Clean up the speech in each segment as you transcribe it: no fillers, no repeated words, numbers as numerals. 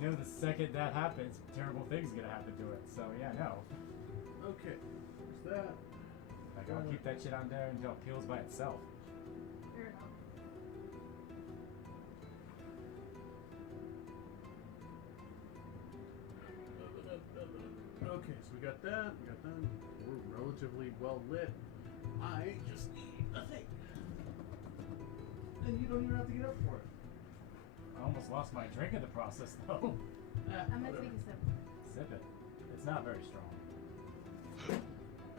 you know the second that happens, terrible things are gonna happen to it. So yeah, no. Okay, there's that. Like I'll keep that shit on there until it peels by itself. Fair enough. Okay, so we got that. We're relatively well lit. I just need a thing. And you don't even have to get up for it. I almost lost my drink in the process though. I'm gonna take a sip. Sip it. It's not very strong.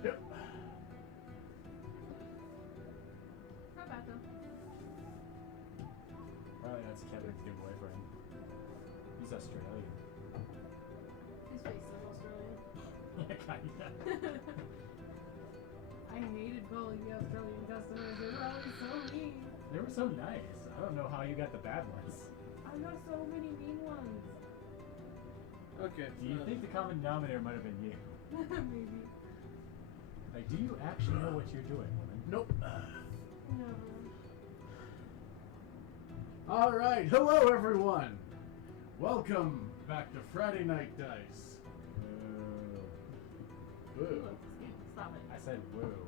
Yep. Not bad though. Probably that's Kevin's good boyfriend. He's Australian. His face is Australian. Yeah, kinda. I hated calling the Australian customers. They were always so mean. They were so nice. I don't know how you got the bad ones. I got so many mean ones. Okay. Do you think the common denominator might have been you? Maybe. Like, do you actually know what you're doing, woman? Nope. No. All right. Hello, everyone. Welcome back to Friday Night Dice. Boo. Stop it. I said woo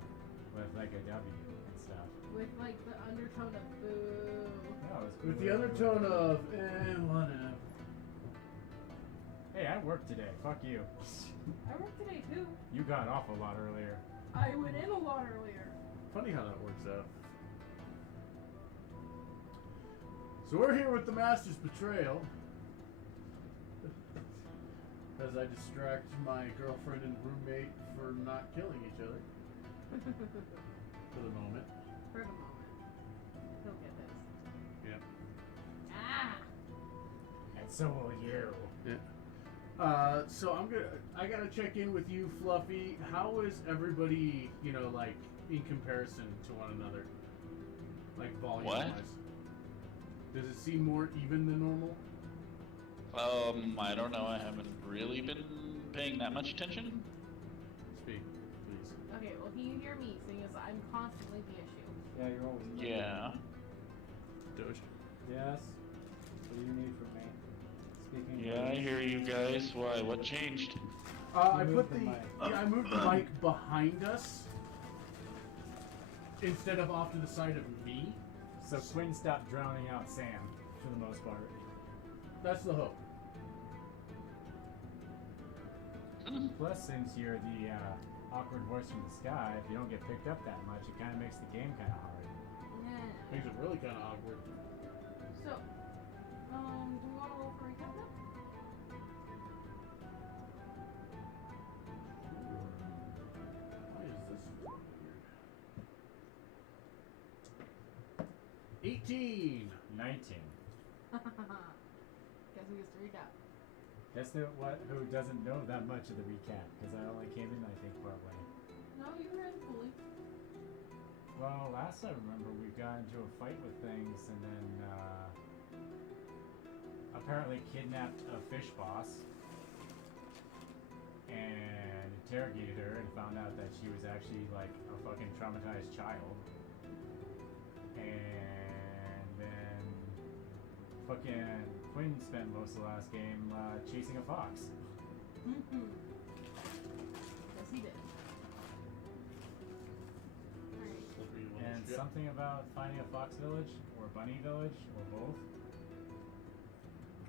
with like a W and stuff. With like the undertone of boo. No, it was With the undertone of, whatever. Hey, I worked today. Fuck you. I worked today too. You got off a lot earlier. I went in a lot earlier. Funny how that works out. So we're here with the Master's Betrayal. As I distract my girlfriend and roommate for not killing each other. For the moment. For the moment. He'll get this. Yeah. Ah! And so will you. Yeah. So I gotta check in with you, Fluffy. How is everybody, like, in comparison to one another? Like, volume-wise? Does it seem more even than normal? I don't know. I haven't really been paying that much attention. Speak, please. Okay, well, can you hear me? Seeing as I'm constantly the issue. Yeah, you're always. Yeah. Doge. Yes. What do you need from me? Speaking. Yeah, I hear you guys. Why? What changed? I moved put the the mic. I moved the mic behind us instead of off to the side of me. So Quinn stopped drowning out Sam for the most part. That's the hope. Plus, since you're the awkward voice from the sky, if you don't get picked up that much, it kind of makes the game kind of hard. Yeah. Makes it really kind of awkward. So, do we want to roll for recap now? Why is this weird? 18. 19. Guess who gets to recap? Guess who doesn't know that much of the recap? Because I only came in, I think, partway. No, you were in fully. Well, last I remember, we got into a fight with things, and then apparently kidnapped a fish boss and interrogated her, and found out that she was actually like a fucking traumatized child. And then fucking Quinn spent most of the last game chasing a fox. Yes, he did. Alright. And something about finding a fox village or a bunny village or both.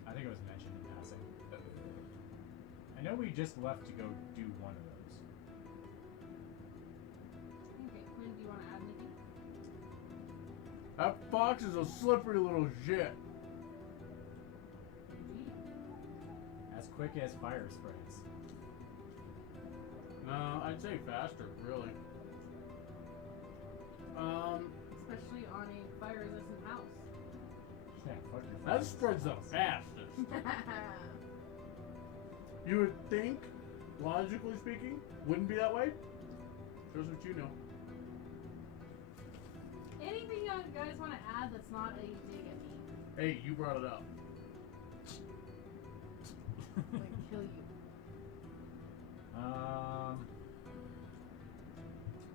I think it was mentioned in passing. I know we just left to go do one of those. Okay, Quinn, do you want to add anything? That fox is a slippery little shit. Indeed. As quick as fire spreads. No, I'd say faster, really. Especially on a fire-resistant house. Yeah, fuck your That fire spreads the fastest. You would think, logically speaking, wouldn't be that way. Shows what you know. Anything you guys want to add that's not a dig at me? Hey, you brought it up. Like, kill you.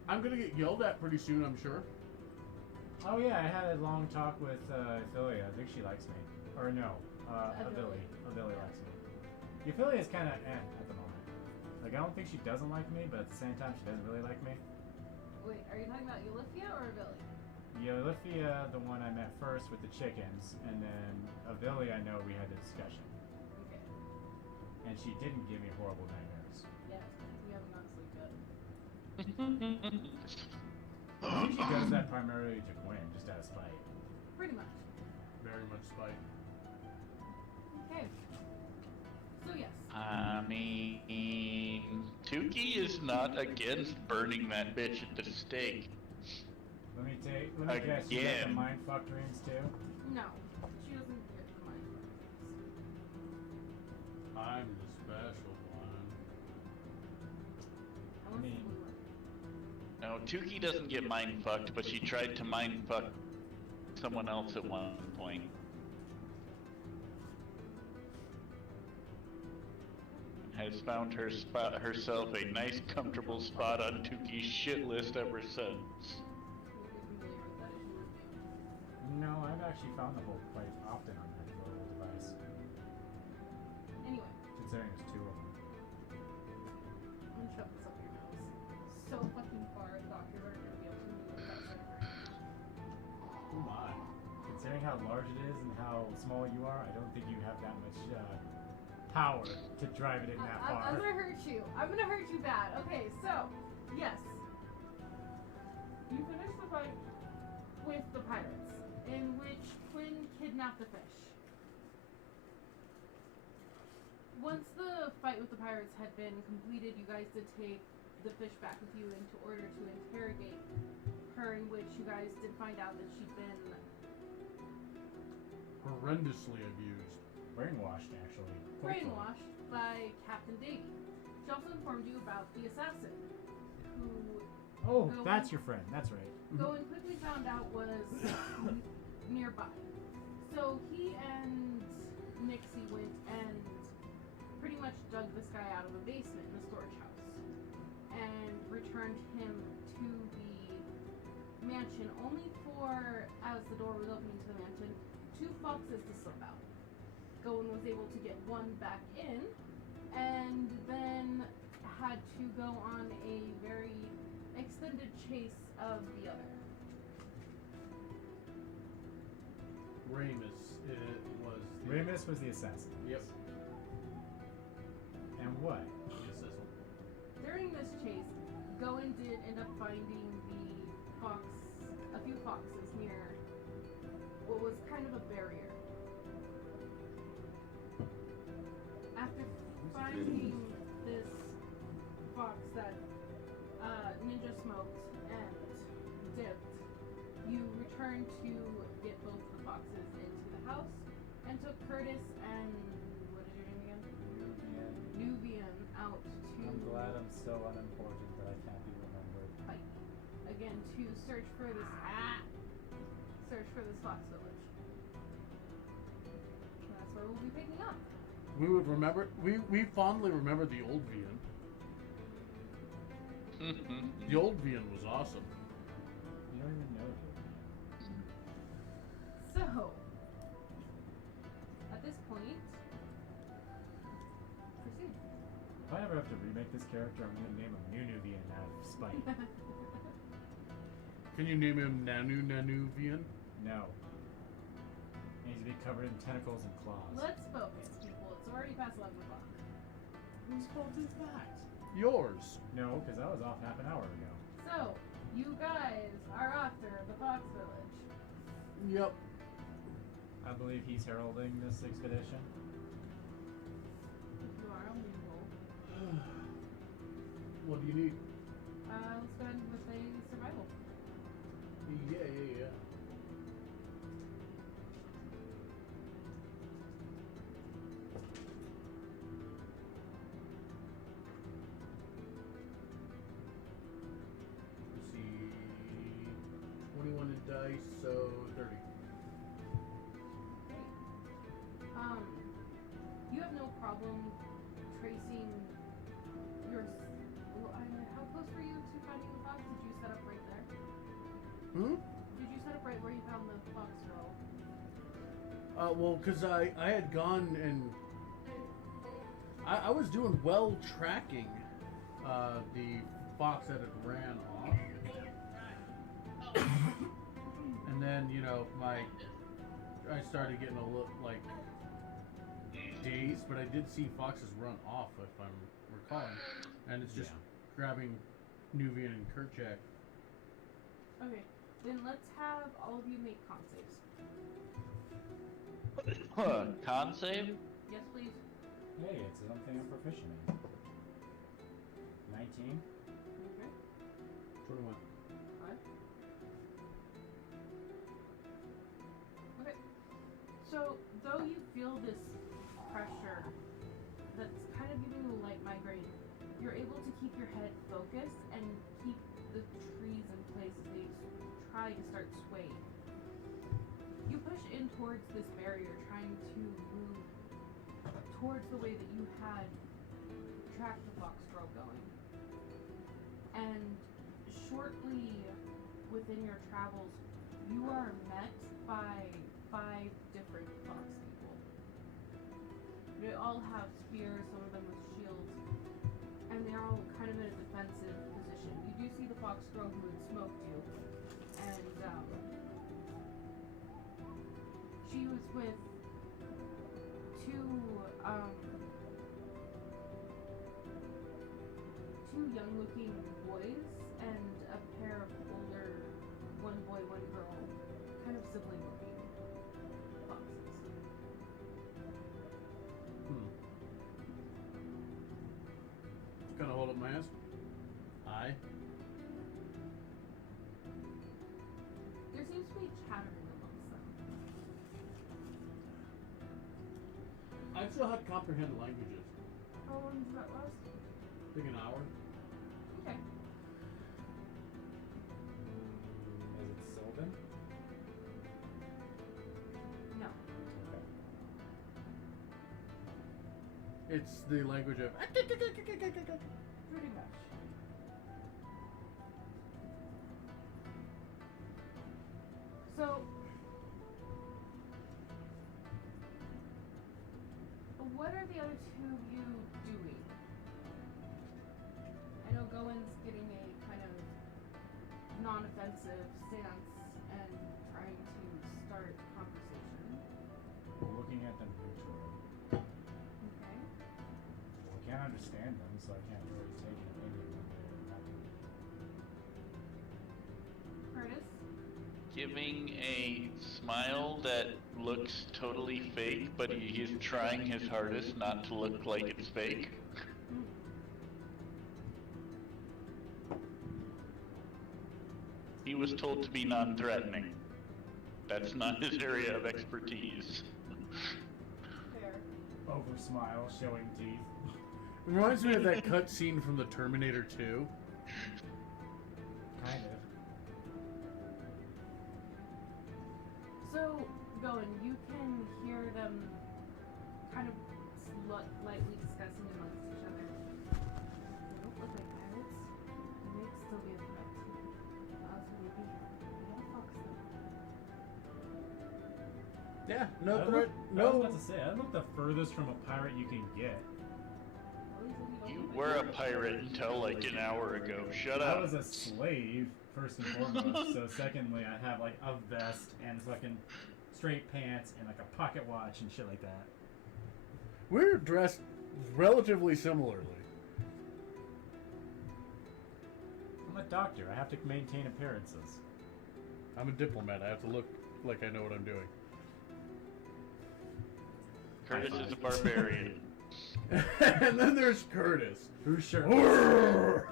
I'm gonna get yelled at pretty soon, I'm sure. Oh yeah, I had a long talk with Philia. I think she likes me. Or no. Avilli. Avilli likes me. Euphyllia is kind of at the moment. Like, I don't think she doesn't like me, but at the same time, she doesn't really like me. Wait, are you talking about Eulifia or Avilli? Eulifia, the one I met first with the chickens, and then Avilli, I know we had a discussion. Okay. And she didn't give me horrible nightmares. Yeah, you haven't gone to sleep yet. I think she does that primarily to Gwen, just out of spite. Pretty much. Very much spite. Okay. So yes. I mean, Tuki is not against burning that bitch at the stake. Let me guess, you got the Again. mindfuck dreams too? No, she doesn't get the mind. I'm the special one. Unless mean- it's Lula. No, Tuki doesn't get mind fucked, but she tried to mind fuck someone else at one point. Has found herself a nice, comfortable spot on Tuki's shit list ever since. Maybe familiar with that issue with you. No, I've actually found the hole quite often on that little device, Anyway, considering there's two of them. I'm gonna shove this up your nose. So fucking far, the doctors aren't gonna be able to move that side of her. Oh my. Considering how large it is and how small you are, I don't think you have that much power to drive it in that I'm far. gonna hurt you. I'm gonna hurt you bad. Okay, so, yes. You finish the fight with the pirates, in which Quinn kidnapped the fish. Once the fight with the pirates had been completed, you guys did take the fish back with you into order to interrogate her, in which you guys did find out that she'd been Horrendously abused. Brainwashed, actually. Hopefully. brainwashed by Captain Davy. She also informed you about the assassin, who Oh, Go that's on. your friend. That's right. Goen quickly found out was nearby. So he and Nixie went and pretty much dug this guy out of a basement in a storage house and returned him to the mansion only for, as the door was opening to the mansion, 2 foxes to slip out. Goen was able to get one back in and then had to go on a very extended chase of the other. Ramus, it was the... Remus was the assassin. Yep. And what? The assassin. During this chase, Goen did end up finding a few foxes near what was kind of a barrier. After finding this fox that Ninja smoked and dipped, you returned to get both the foxes into the house and took Curtis and what is your name again? Nubian out to I'm glad I'm so unimportant that I can't be remembered. fight again to search for this fox village. And that's where we'll be picking up. We would remember... We fondly remember the old Vian. The old Vian was awesome. You don't even know who. So at this point, proceed. If I ever have to remake this character, I'm gonna name him Nunuvian out of spite. Can you name him Nanu Vian? No. He needs to be covered in tentacles and claws. Let's focus, people. It's already past 11 o'clock. Whose fault is that? Yours. No, because I was off half an hour ago. So, you guys are after the Fox Village. Yep. I believe he's heralding this expedition. You are on the roll. What do you need? Let's go ahead with a survival. Yeah. Let's see. 21 in dice, so 30. Great. You have no problem tracing your. How close were you to finding the fox? Did you set up right there? Hmm? Did you set up right where you found the fox girl? Well, because I had gone and I was doing well tracking the fox that had ran off. And then, you know, I started getting a little, like, dazed, but I did see foxes run off, if I'm recalling. And it's just grabbing Nuvian and Kerchak. Okay, then let's have all of you make con saves. Con save? Yes, please. Hey, it's something I'm proficient in. 19. Okay. 21. 5. Okay. So, though you feel this pressure that's kind of giving you a light migraine, you're able to keep your head focused and keep the trees in place as they try to start swaying. You push in towards this barrier, trying to move towards the way that you had tracked the fox girl going. And shortly within your travels, you are met by 5 different fox people. They all have spears, some of them with shields, and they're all kind of in a defensive position. You do see the fox girl who had smoked you, and she was with two young-looking boys and a pair of older, one boy, one girl, kind of sibling-looking foxes. Kind of hold up my hands. Aye. There seems to be chattering amongst them. I still had comprehend languages. How long does that last? I think an hour. Okay. Is it Sylvan? No. Okay. It's the language of. Pretty much. So, what are the other two of you doing? I know Gowen's getting a kind of non-offensive stance and trying to start conversation. We're looking at them neutrally. Okay. Well, I can't understand them, so I can't really take an opinion when they're not doing it. Curtis? Giving a smile that looks totally fake, but he's trying his hardest not to look like it's fake. He was told to be non-threatening. That's not his area of expertise. Fair. Over smile, showing teeth. Reminds me of that cutscene from the Terminator 2. Kind of. So, Gowen, you can hear them kind of lightly discussing amongst each other. They don't look like pirates. They may still be a threat. So maybe we gotta fox them. Yeah, no I threat. was No. about to say, I look the furthest from a pirate you can get. At least if You don't were a like pirate until like an hour ago. Shut I up. was a slave, first and foremost. So secondly, I have like a vest and fucking straight pants and like a pocket watch and shit like that. We're dressed relatively similarly. I'm a doctor. I have to maintain appearances. I'm a diplomat. I have to look like I know what I'm doing. Curtis is a barbarian. And then there's Curtis. Who's sure?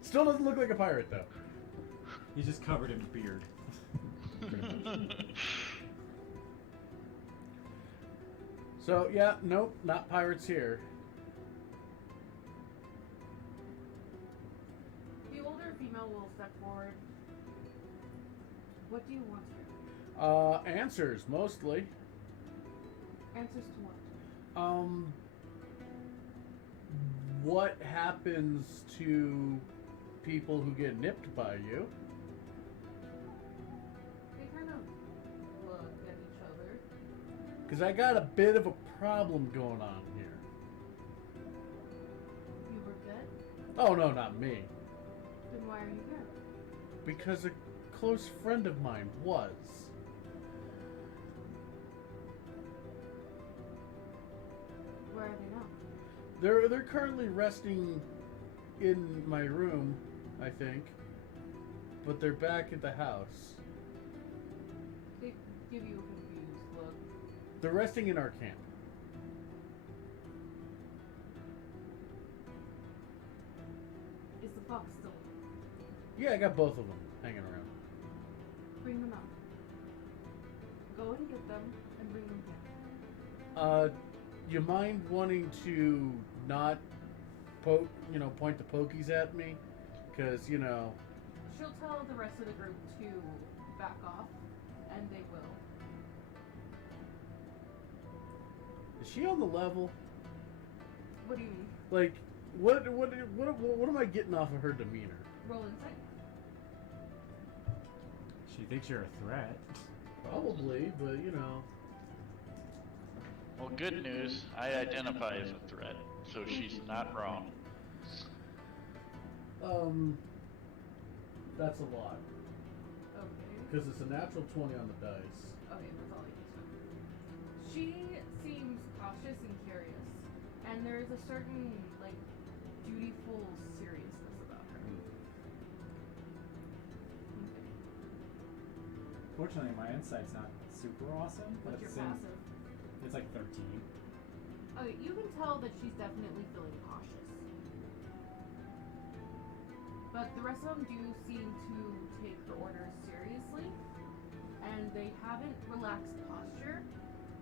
Still doesn't look like a pirate though. He's just covered in beard. Pretty much. So yeah, nope, not pirates here. The older female will step forward. What do you want here? Answers mostly. Answers to what? What happens to people who get nipped by you? They kind of look Because I got a bit of a problem going on here. You were good? Oh, no, not me. Then why are you here? Because a close friend of mine was. Where are they now? They're currently resting in my room, I think. But they're back at the house. They give you a confused look. They're resting in our camp. Is the fox still? Yeah, I got both of them hanging around. Bring them out. Go and get them and bring them here. You mind wanting to not point the pokies at me? Because, She'll tell the rest of the group to back off, and they will. is she on the level? What do you mean? Like, what am I getting off of her demeanor? Roll insight? She thinks you're a threat. Probably, but Well, good news. I identify as a threat, so she's not wrong. That's a lot. Okay. Because it's a natural 20 on the dice. Okay, that's all I can say. She seems cautious and curious, and there is a certain, dutiful seriousness about her. Okay. Fortunately, my insight's not super awesome, but What's your it's passive? it's like 13. Okay, you can tell that she's definitely feeling cautious. But the rest of them do seem to take her orders seriously, and they haven't relaxed posture,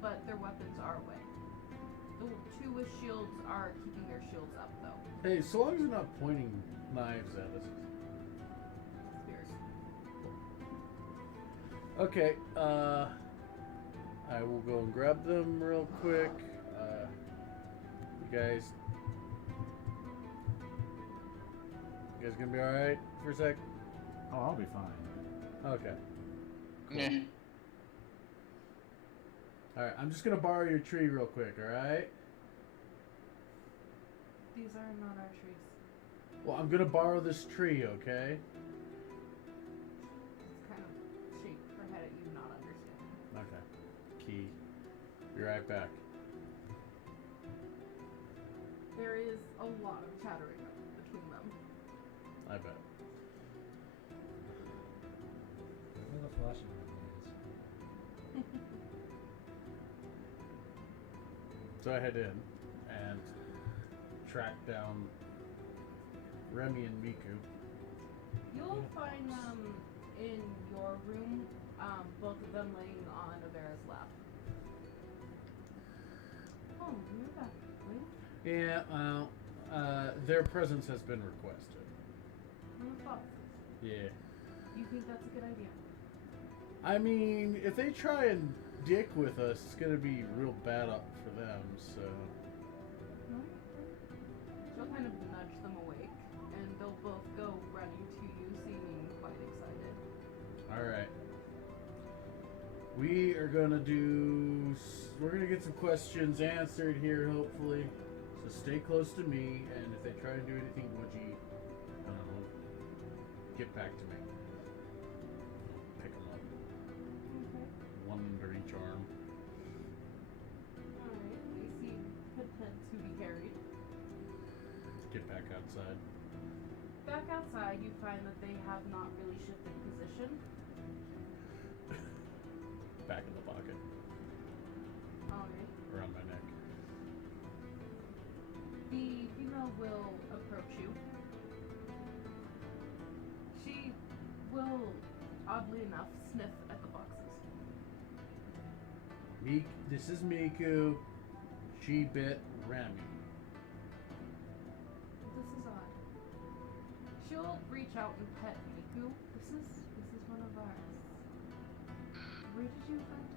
but their weapons are away. The two with shields are keeping their shields up, though. Hey, so long as you're not pointing knives at us. Spears. Okay, I will go and grab them real quick. You guys gonna be alright for a sec? Oh, I'll be fine. Okay. Yeah. Alright, I'm just gonna borrow your tree real quick, alright? These are not our trees. Well, I'm gonna borrow this tree, okay? It's kind of shake her head at you, not understanding. Okay. Key. Be right back. There is a lot of chattering between them. I bet. Where the flashing is. So I head in and track down Remy and Miku. You'll find them in your room, both of them laying on Avera's lap. Oh, you're back. Wait. Yeah, their presence has been requested. From the foxes. Yeah. You think that's a good idea? I mean, if they try and dick with us, it's gonna be real bad up for them, so... No? She'll kind of nudge them awake, and they'll both go running to you, seeming quite excited. Alright. We are gonna we're gonna get some questions answered here, hopefully. So stay close to me, and if they try to do anything wudgy, get back to me. Pick them up. Okay. One under each arm. Alright, they seem content to be carried. Get back outside. Back outside, you find that they have not really shifted position. Back in the pocket. Alright. Around my neck. The female will approach you. She will, oddly enough, sniff at the boxes. This is Miku. She bit Remy. This is odd. She'll reach out and pet Miku. This is one of ours. Where did you find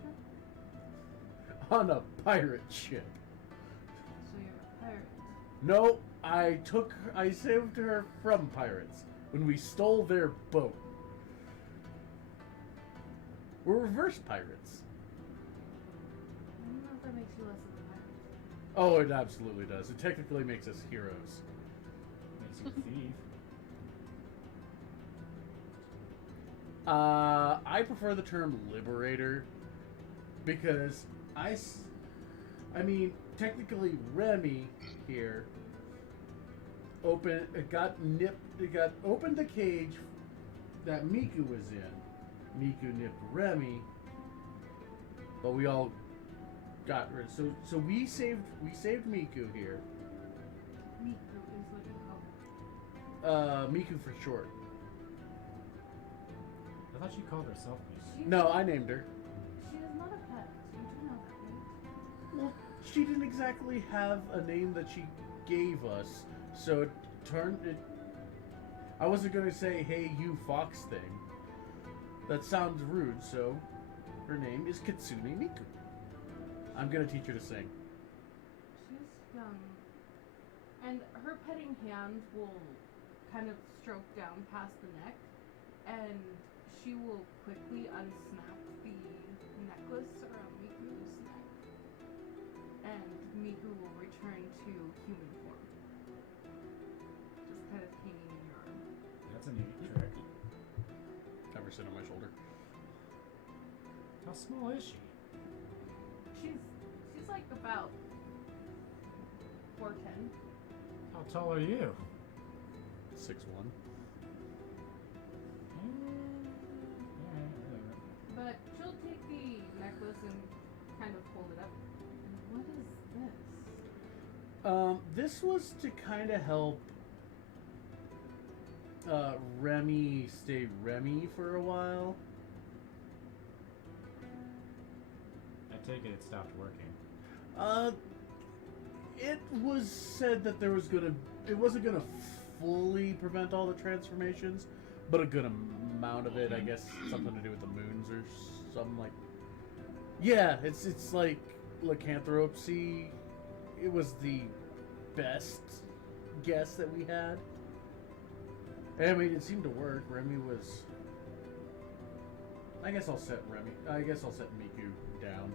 her? On a pirate ship. So you're a pirate. No, I saved her from pirates when we stole their boat. We're reverse pirates. I'm makes you less of a pirate. Oh, it absolutely does. It technically makes us heroes. Makes you a thief. I prefer the term liberator because I mean, technically Remy here opened the cage that Miku was in. Miku nipped Remy, but we all got rid. So we saved Miku here. Miku is what you call her. Miku for short. I thought she called herself Miku. No, I named her. She is not a pet. You do know that, right? Well, she didn't exactly have a name that she gave us, so it turned it. I wasn't gonna say, "Hey, you fox" thing. That sounds rude. So, her name is Kitsune Miku. I'm gonna teach her to sing. She's young. And her petting hand will kind of stroke down past the neck, and she will quickly unsnap the necklace around Miku's neck. And Miku will return to human form. Just kind of hanging in your arm. That's a neat trick. Have her sit on my shoulder. How small is she? She's like about 4'10". How tall are you? 6'1". But she'll take the necklace and kind of hold it up. What is this? This was to kind of help Remy stay Remy for a while. I take it stopped working. It was said that it wasn't gonna fully prevent all the transformations, but a good amount of it, I guess, something to do with the moons or something like. Yeah, it's like lycanthropy. It was the best guess that we had. I mean, it seemed to work. Remy was. I guess I'll set Miku down.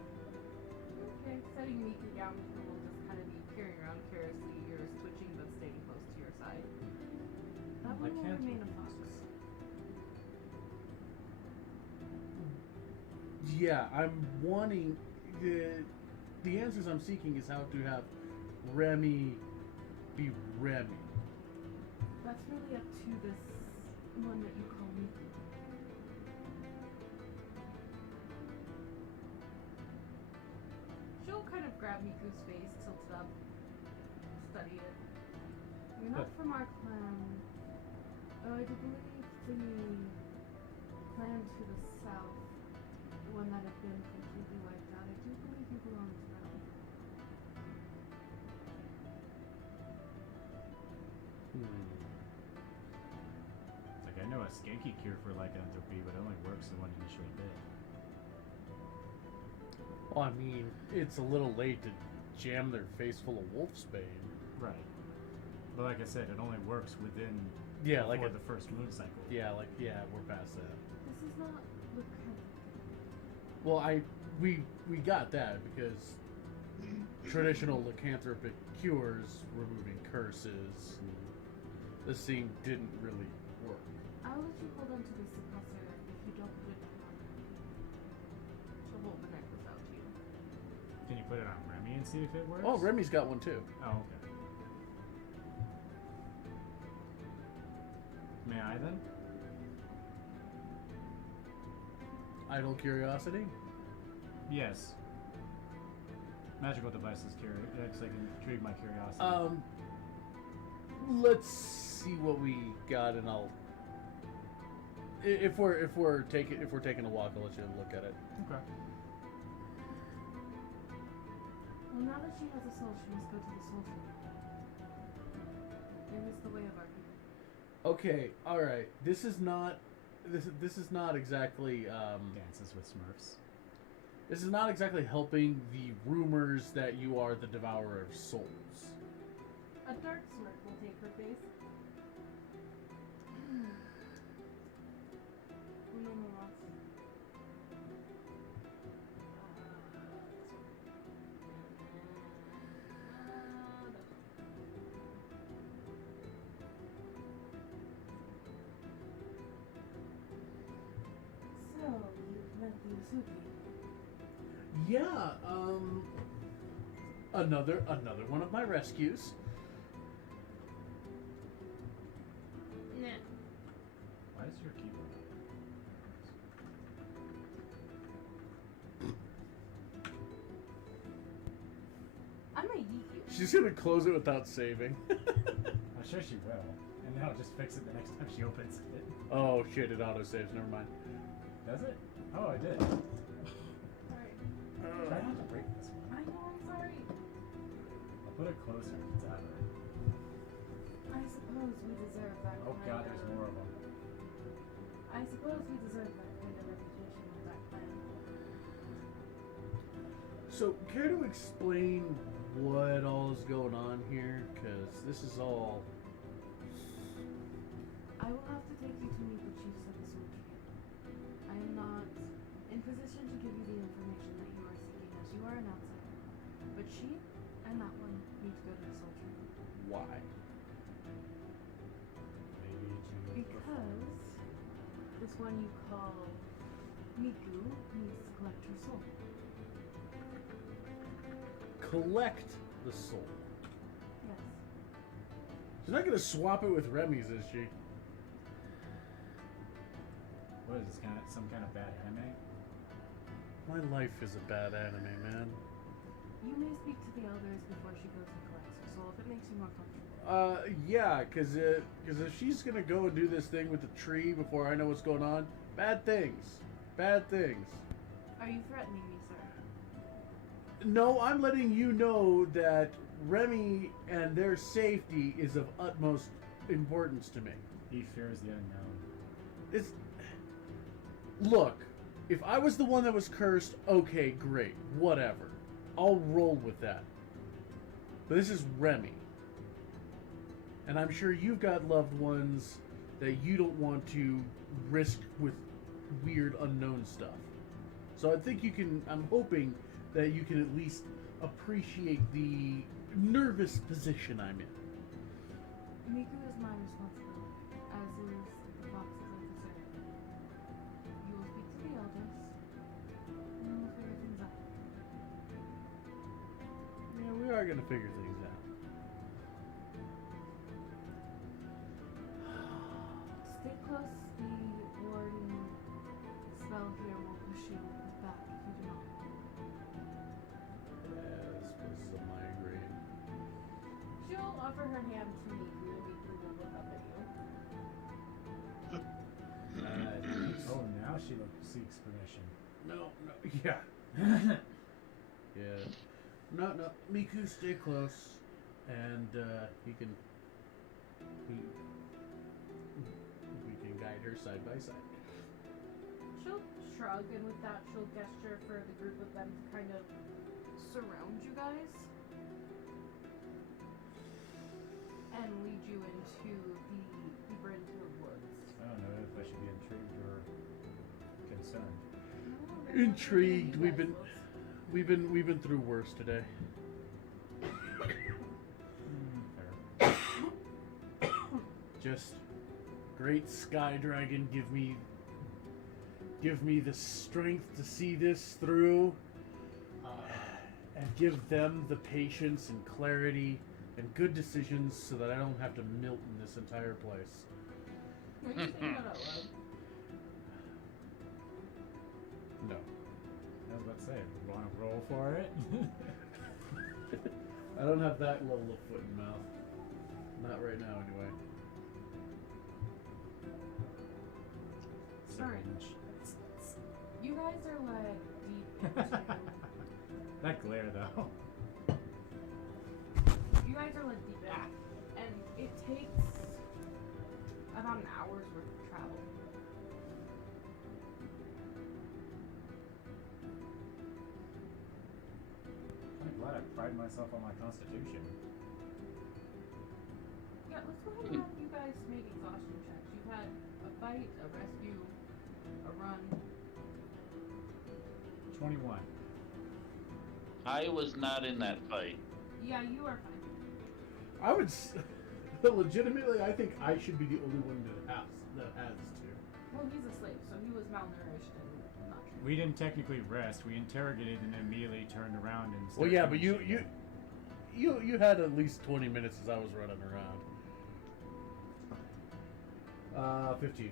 Okay, setting Miku down, Miku will just kind of be peering around curiously, ears twitching but staying close to your side. That one will remain a fox. Yeah, I'm wanting the answers I'm seeking is how to have Remy be Remy. That's really up to this one that you call Miku. She'll kind of grab Miku's face, tilt it up, study it. You're not from our clan. Oh, I do believe the clan to the south, the one that had been completely wiped out, I do believe you belong to them. It's like, I know a skanky cure for lycanthropy, but it only works the one initially bit. Well, I mean, it's a little late to jam their face full of wolfsbane. Right. But like I said, it only works within Like the first moon cycle. Yeah, we're past that. This is not lycanthropy. Well, we got that because traditional lycanthropic cures, removing curses, and the scene didn't really work. I'll let you hold on to the suppressor if you don't put it on. She'll hold the necklace out to you. Can you put it on Remy and see if it works? Oh, Remy's got one too. Oh, okay. May I then? Idle curiosity? Yes. Magical devices actually can intrigue my curiosity. Let's see what we got, and I'll. If we're taking a walk, I'll let you look at it. Okay. Well, now that she has a soul, she must go to the soul tree. It is the way of our people. Okay, all right. This is not exactly. Dances with Smurfs. This is not exactly helping the rumors that you are the devourer of souls. A dark smirk will take her face. Uno más. suit me? Yeah, another one of my rescues. Nah. Why is your keyboard I'm gonna yeet you. She's gonna close it without saving. I'm sure she will. And then I'll just fix it the next time she opens it. Oh shit, it auto-saves, never mind. Does it? Oh, I did. Sorry. Try not to break this one. I know, I'm sorry. I'll put it closer if it's out of it. I suppose we deserve that Oh kind god, of... there's more of them. I suppose we deserve that kind of reputation with that plan. So, care to explain what all is going on here? Because this is all... I will have to take you to meet the chiefs of the soldier. I am not in position to give you the information that you are seeking as you are an outsider. But she and that one need to go to the soldier. Why? Maybe to... Because this one you call Miku needs to collect her soul. Collect the soul. Yes. She's not gonna swap it with Remy's, is she? What is this, some kind of bad anime? My life is a bad anime, man. You may speak to the elders before she goes and collects her soul if it makes you more comfortable. Yeah, cause if she's gonna go and do this thing with the tree before I know what's going on, bad things. Bad things. Are you threatening me, sir? No, I'm letting you know that Remy and their safety is of utmost importance to me. He fears the unknown. It's... Look, if I was the one that was cursed, okay, great, whatever. I'll roll with that. But this is Remy. And I'm sure you've got loved ones that you don't want to risk with weird unknown stuff. So I think you can, I'm hoping that you can at least appreciate the nervous position I'm in. Miku is my responsibility, as is the foxes of this area. You will speak to the elders, and then we'll figure things out. Yeah, we are gonna figure things out. Stay close, the warden spell here will push you back if you do not. Yeah, this place is a migraine. She'll offer her hand to Miku, and Miku will look up at you. Oh, now she seeks permission. No, yeah. Yeah. No, Miku, stay close. And, we can guide her side by side. She'll shrug, and with that, she'll gesture for the group of them to kind of surround you guys. And lead you into deeper into the woods. I don't know if I should be intrigued or concerned. No, Intrigued. you We've guys been we've been through worse today. Fair. Just great sky dragon, give me the strength to see this through, and give them the patience and clarity and good decisions so that I don't have to melt in this entire place. Are you saying that out loud? No. I was about to say, you want to roll for it? I don't have that level of foot and mouth. Not right now, anyway. Alright. You guys are like deep into... That glare, though. You guys are like deep in, and it takes about an hour's worth of travel. I'm glad I pride myself on my constitution. Yeah, let's go ahead and have you guys make exhaustion checks. You've had a fight, a rescue, a run. 21. I was not in that fight. Yeah, you are fine. I would legitimately, I think I should be the only one that has to. Well, he's a slave, so he was malnourished and not trained. we didn't technically rest. We interrogated and then immediately turned around and. Well, started yeah, but finishing it. you had at least 20 minutes as I was running around. 15.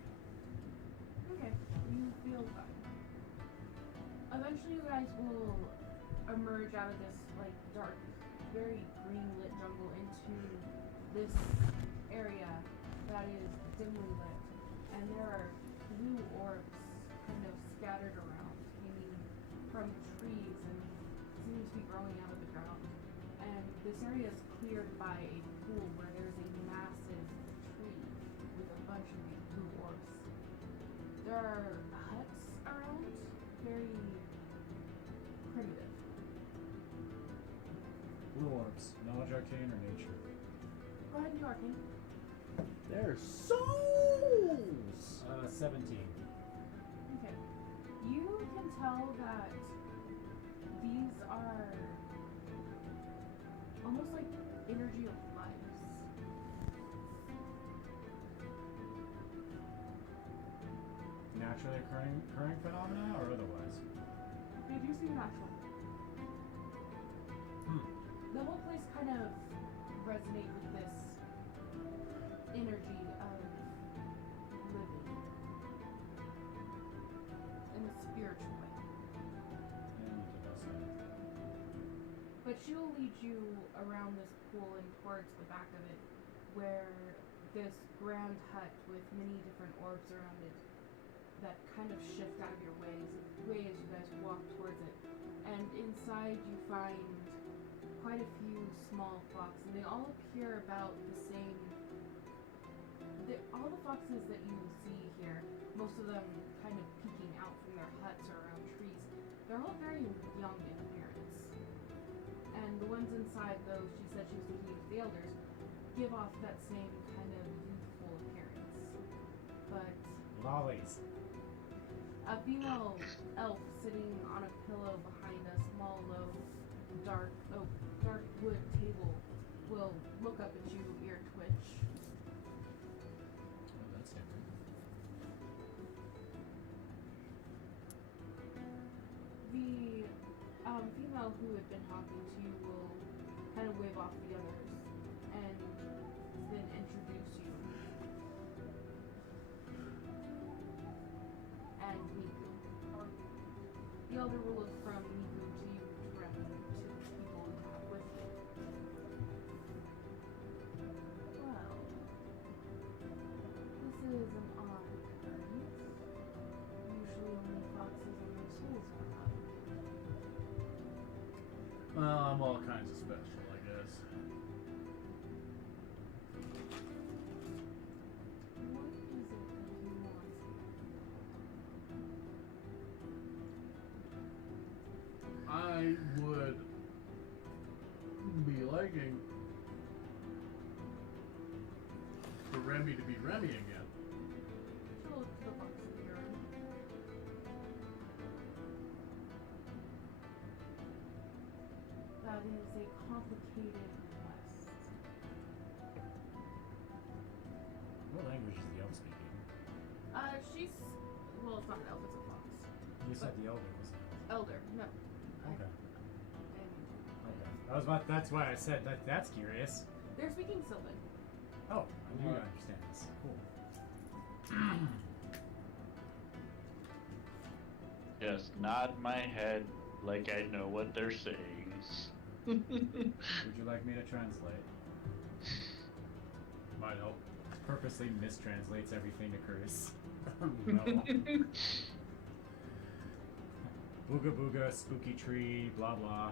Okay, you feel fine. Eventually, you guys will emerge out of this like dark, very green lit jungle into this area that is dimly lit, and there are blue orbs kind of scattered around, hanging from trees and seem to be growing out of the ground. And this area is cleared by a pool where there's a massive tree with a bunch of these blue orbs. There are huts around, very primitive. Blue orbs. Knowledge arcane or nature? Go ahead and do arcane. They're souls! 17. Okay. You can tell that these are almost like energy of lives. Naturally occurring phenomena or otherwise? They do seem natural. The whole place kind of resonates with this energy of living in a spiritual way. But she'll lead you around this pool and towards the back of it, where this grand hut with many different orbs around it that kind of shift out of your way as you guys walk towards it. And inside you find quite a few small foxes, and they all appear about the same. All the foxes that you see here, most of them kind of peeking out from their huts or around trees, they're all very young in appearance. And the ones inside, though she said she was looking into the elders, give off that same kind of youthful appearance. But Lollies. a female elf sitting on a pillow behind a small, low, dark wood table will look up at you, ear twitch. Oh, that's different. The female who had been talking to you will kind of wave off the others and then introduce you. And Miku. The elder will look from Miku to you, Remy, to the people you have with you. Well, this is an odd occurrence. Usually only foxes and their souls are up. Well, I'm all kinds of special, I guess. What is it that you want? I would be liking for Remy to be Remy again. She'll look to the box of the urn. That is a complicated request. What language is the elf speaking? She's, well, it's not an elf, it's a fox. You said the elder was an Elder, no. elf. Okay. And Okay. That's why I said that. That's curious. they're speaking Sylvan. Oh, I do understand this. Cool. Just nod my head like I know what they're saying. Would you like me to translate? Might help. Purposely mistranslates everything to Curtis. No. Booga booga, spooky tree, blah blah.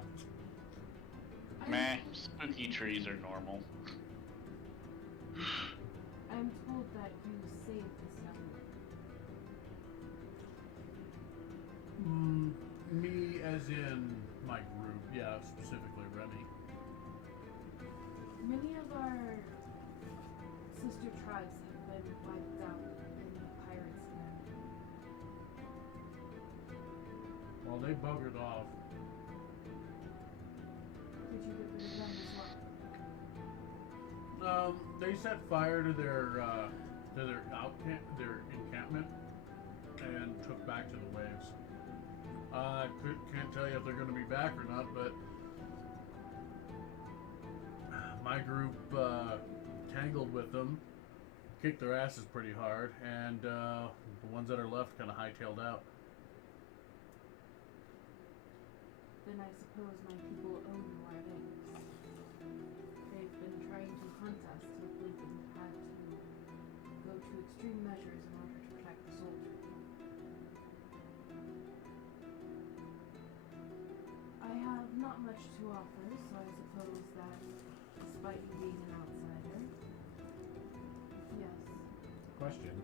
Meh, spooky trees are normal. I'm told that you saved this young lady. Me as in my group, yeah, specifically Remy. Many of our sister tribes have been wiped out in the pirates' hand. Well, they buggered off. Did you get rid of them as well? They set fire to their encampment and took back to the waves. Can't tell you if they're going to be back or not, but my group tangled with them, kicked their asses pretty hard, and the ones that are left kind of hightailed out. Then I suppose my people owe you our thanks. They've been trying to hunt us till Lincoln had to go to extreme measures in order to protect the soldier. I have not much to offer, so I suppose that despite you being an outsider, yes. Question: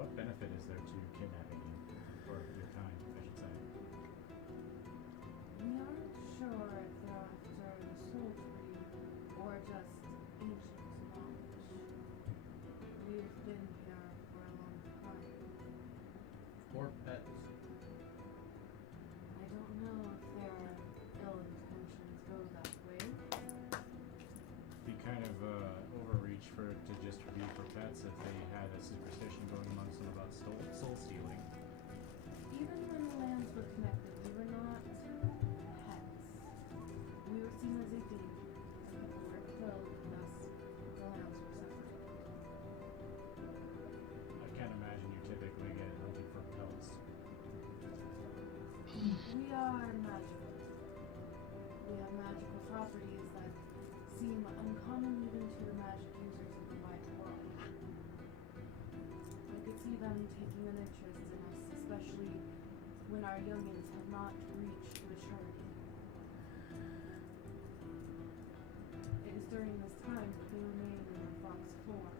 what benefit is there to kidnapping you, or your kind, I should say? We aren't sure if they're after the soul tree or just ancient knowledge. We've been here for a long time. Or pets. I don't know if their ill intentions go that way. Be kind of overreach for it to just be for pets if they had a superstition going amongst them about soul stealing. Even when the lands were connected, we were not pets. We were seen as a danger. People were killed, thus the lands were separated. I can't imagine you typically get hunted for pelts. We are magical. We have magical properties that seem uncommon even to the magic users of the wide world. I could see them taking an interest in us, especially when our youngins have not reached maturity. It is during this time that they remain in their fox form.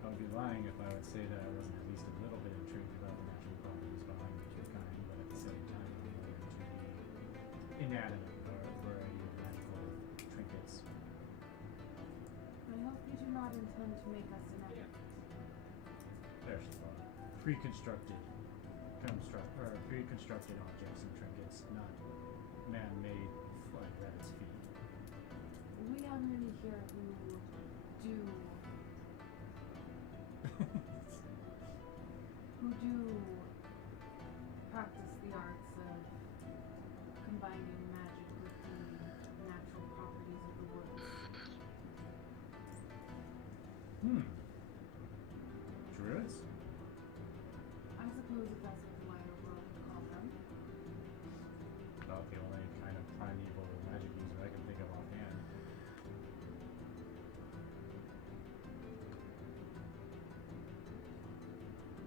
I would be lying if I would say that I wasn't at least a little bit intrigued about the natural properties behind your kind, but at the same time, I'm willing to be inanimate variety of magical trinkets. I hope you do not intend to make us inanimate. There's the thought. Pre-constructed objects and trinkets, not man-made flying rabbit's feet. We have many here who do practice the arts of combining magic with the natural properties of the woods. Druids? I suppose if that's what the wider world would call them. About the only kind of primeval magic user I can think of offhand.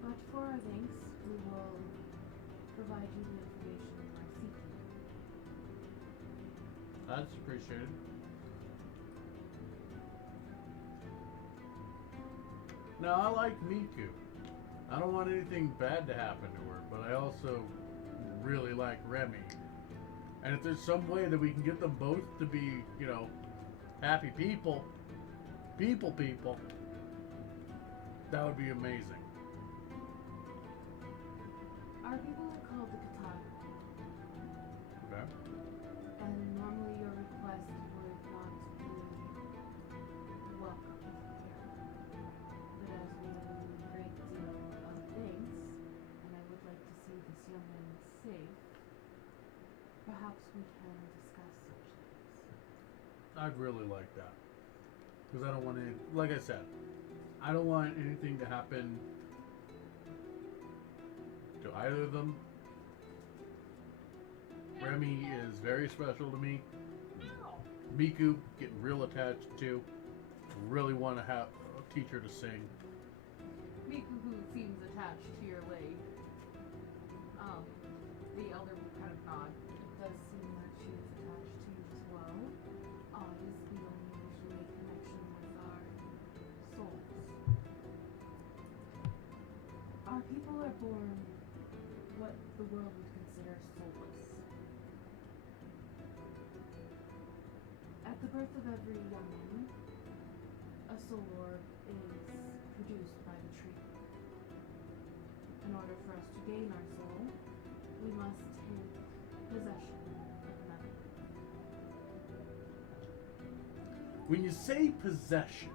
But for our thanks, we will provide you the information you are seeking. That's appreciated. Now, I like Miku. I don't want anything bad to happen to her, but I also really like Remy. And if there's some way that we can get them both to be, happy people, that would be amazing. Our people are called the Katana, Okay? and normally your request would not be welcome here. But as we owe you a great deal of thanks, and I would like to see this young man safe, perhaps we can discuss such things. I'd really like that. Because I don't want any, like I said, I don't want anything to happen to either of them. Remy is very special to me. Miku, getting real attached to. Really want to teach her to sing. Miku, who seems attached to your leg, the elder will kind of nod. It does seem that she is attached to you as well. Eyes, we only usually make connection with our souls. Our people are born what the world would consider soulless. At the birth of every youngling, a soul orb is produced by the tree. In order for us to gain our soul, we must take possession of another. When you say possession,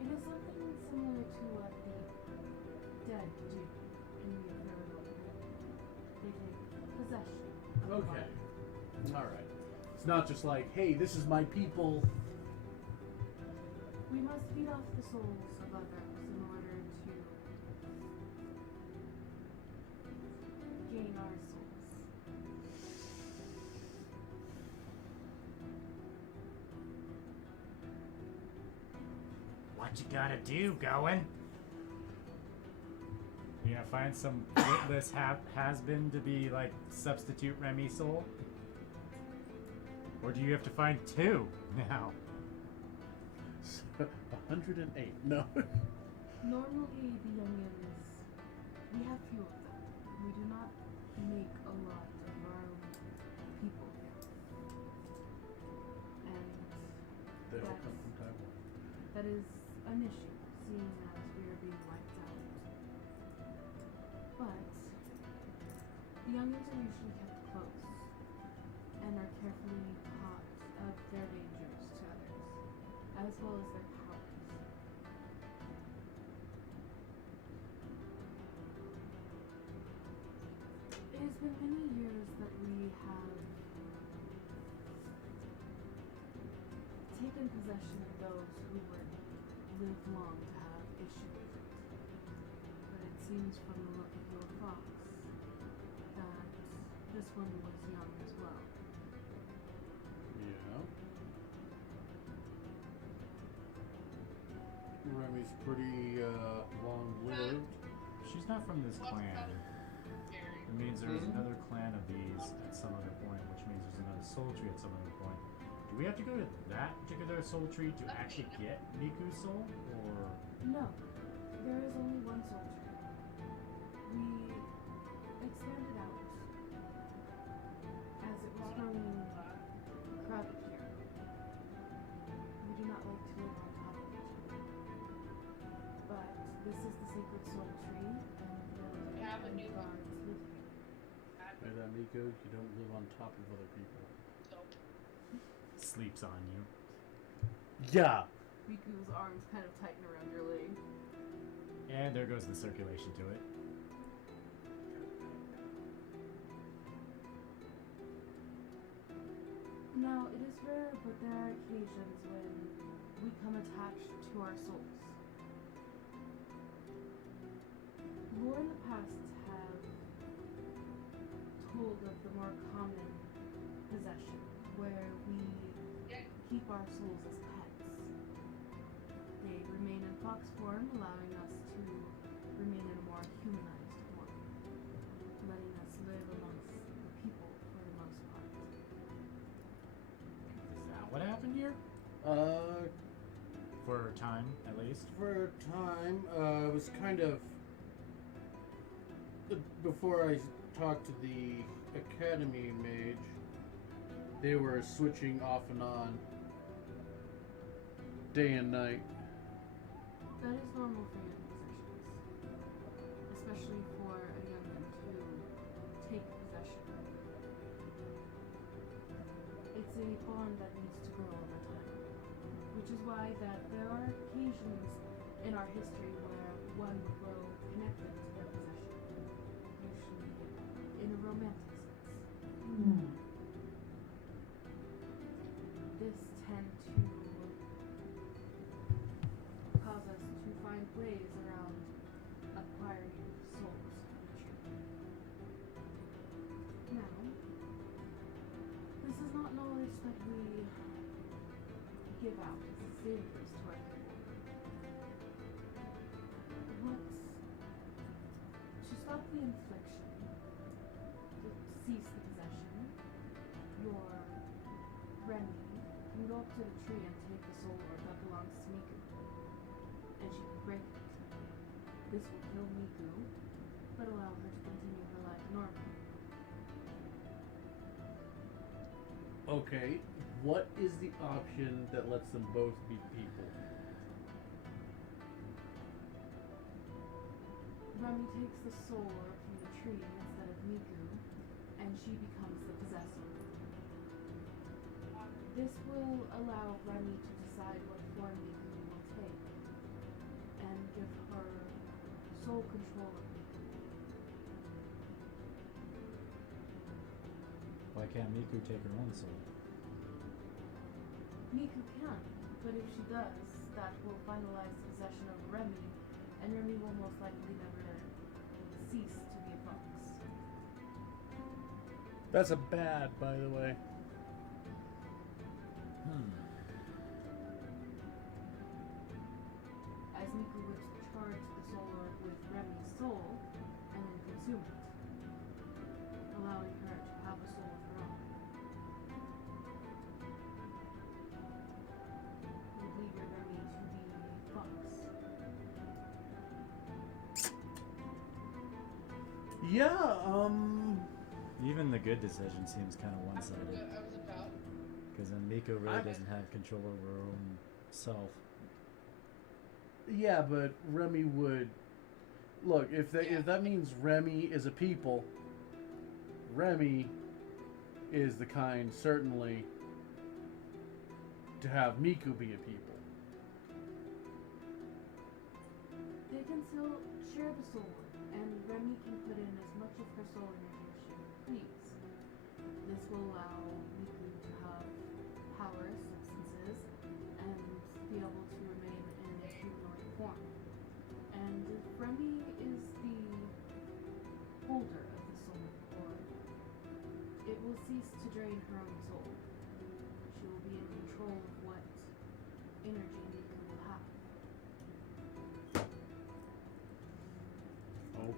It is something similar to what the dead Okay. Alright. It's not just like, hey, this is my people. We must feed off the souls of others in order to gain our souls. What you gotta do, Goin'? You gonna find some witless has-been to be like substitute Remy soul? Or do you have to find two now? 108. No. Normally, the youngins, we have few of them. We do not make a lot of our own people here. And They all come from Taiwan. that is an issue, seeing as we are being wiped out. But the youngins are usually kept close and are carefully taught of their dangers to others, as well as their powers. It has been many years that we have taken possession of those who would live long to have issue with it. But it seems from the look of your fox that this one was young as well. Yeah. Remy's pretty long-lived. She's not from this clan. It means there's another clan of these at some other point, which means there's another soul tree at some other point. Do we have to go to that particular soul tree to actually get Miku's soul? Or No, there is only one soul tree. We expanded out as it was growing crowded here. We do not like to live on top of each other. But this is the sacred soul tree, and the guards live here. Hey, that Miko, you don't live on top of other people. sleeps on you. Yeah. Riku's arms kind of tighten around your leg. And there goes the circulation to it. Now, it is rare, but there are occasions when we come attached to our souls. Lore in the past have told of the more common possession, where we keep our souls as pets. They remain in fox form, allowing us to remain in a more humanized form, letting us live amongst the people for the most part. Is that what happened here? For a time, at least. For a time, it was kind of before I talked to the Academy Mage. They were switching off and on, day and night. That is normal for young possessions, especially for a youngin to take possession. It's a bond that needs to grow over time, which is why that there are occasions in our history where one would grow connected to their possession, usually in a romantic sense. This tend to cause us to find ways around acquiring souls from the tree. Now, this is not knowledge that we give out as favors to our people. What? To stop the infliction, to cease the possession, your Remy can go up to the tree and take the soul orb that belongs to Miku. And she can break it. This will kill Miku, but allow her to continue her life normally. Okay, what is the option that lets them both be people? Remy takes the soul orb from the tree instead of Miku, and she becomes the possessor. This will allow Remy to decide what form Miku will take, and give her sole control of Miku. Why can't Miku take her own soul? Miku can, but if she does, that will finalize possession of Remy, and Remy will most likely never cease to be a fox. That's a bad, by the way. As Miku would charge the soul orb with Remy's soul, and then consume it, allowing her to have a soul of her own. Would leave your Remy to be fox. Yeah, Even the good decision seems kind of one-sided. I was about. Because then Miku really doesn't have control over her own self. yeah, but Remy would look if that means Remy is a people. Remy is the kind certainly to have Miku be a people. They can still share the soul orb, and Remy can put in as much of her soul energy as she would please. This will allow Miku to have power, substances, and be able to remain in a humanoid form. And if Remy is the holder of the soul orb, it will cease to drain her own soul. She will be in control of what energy Miku will have.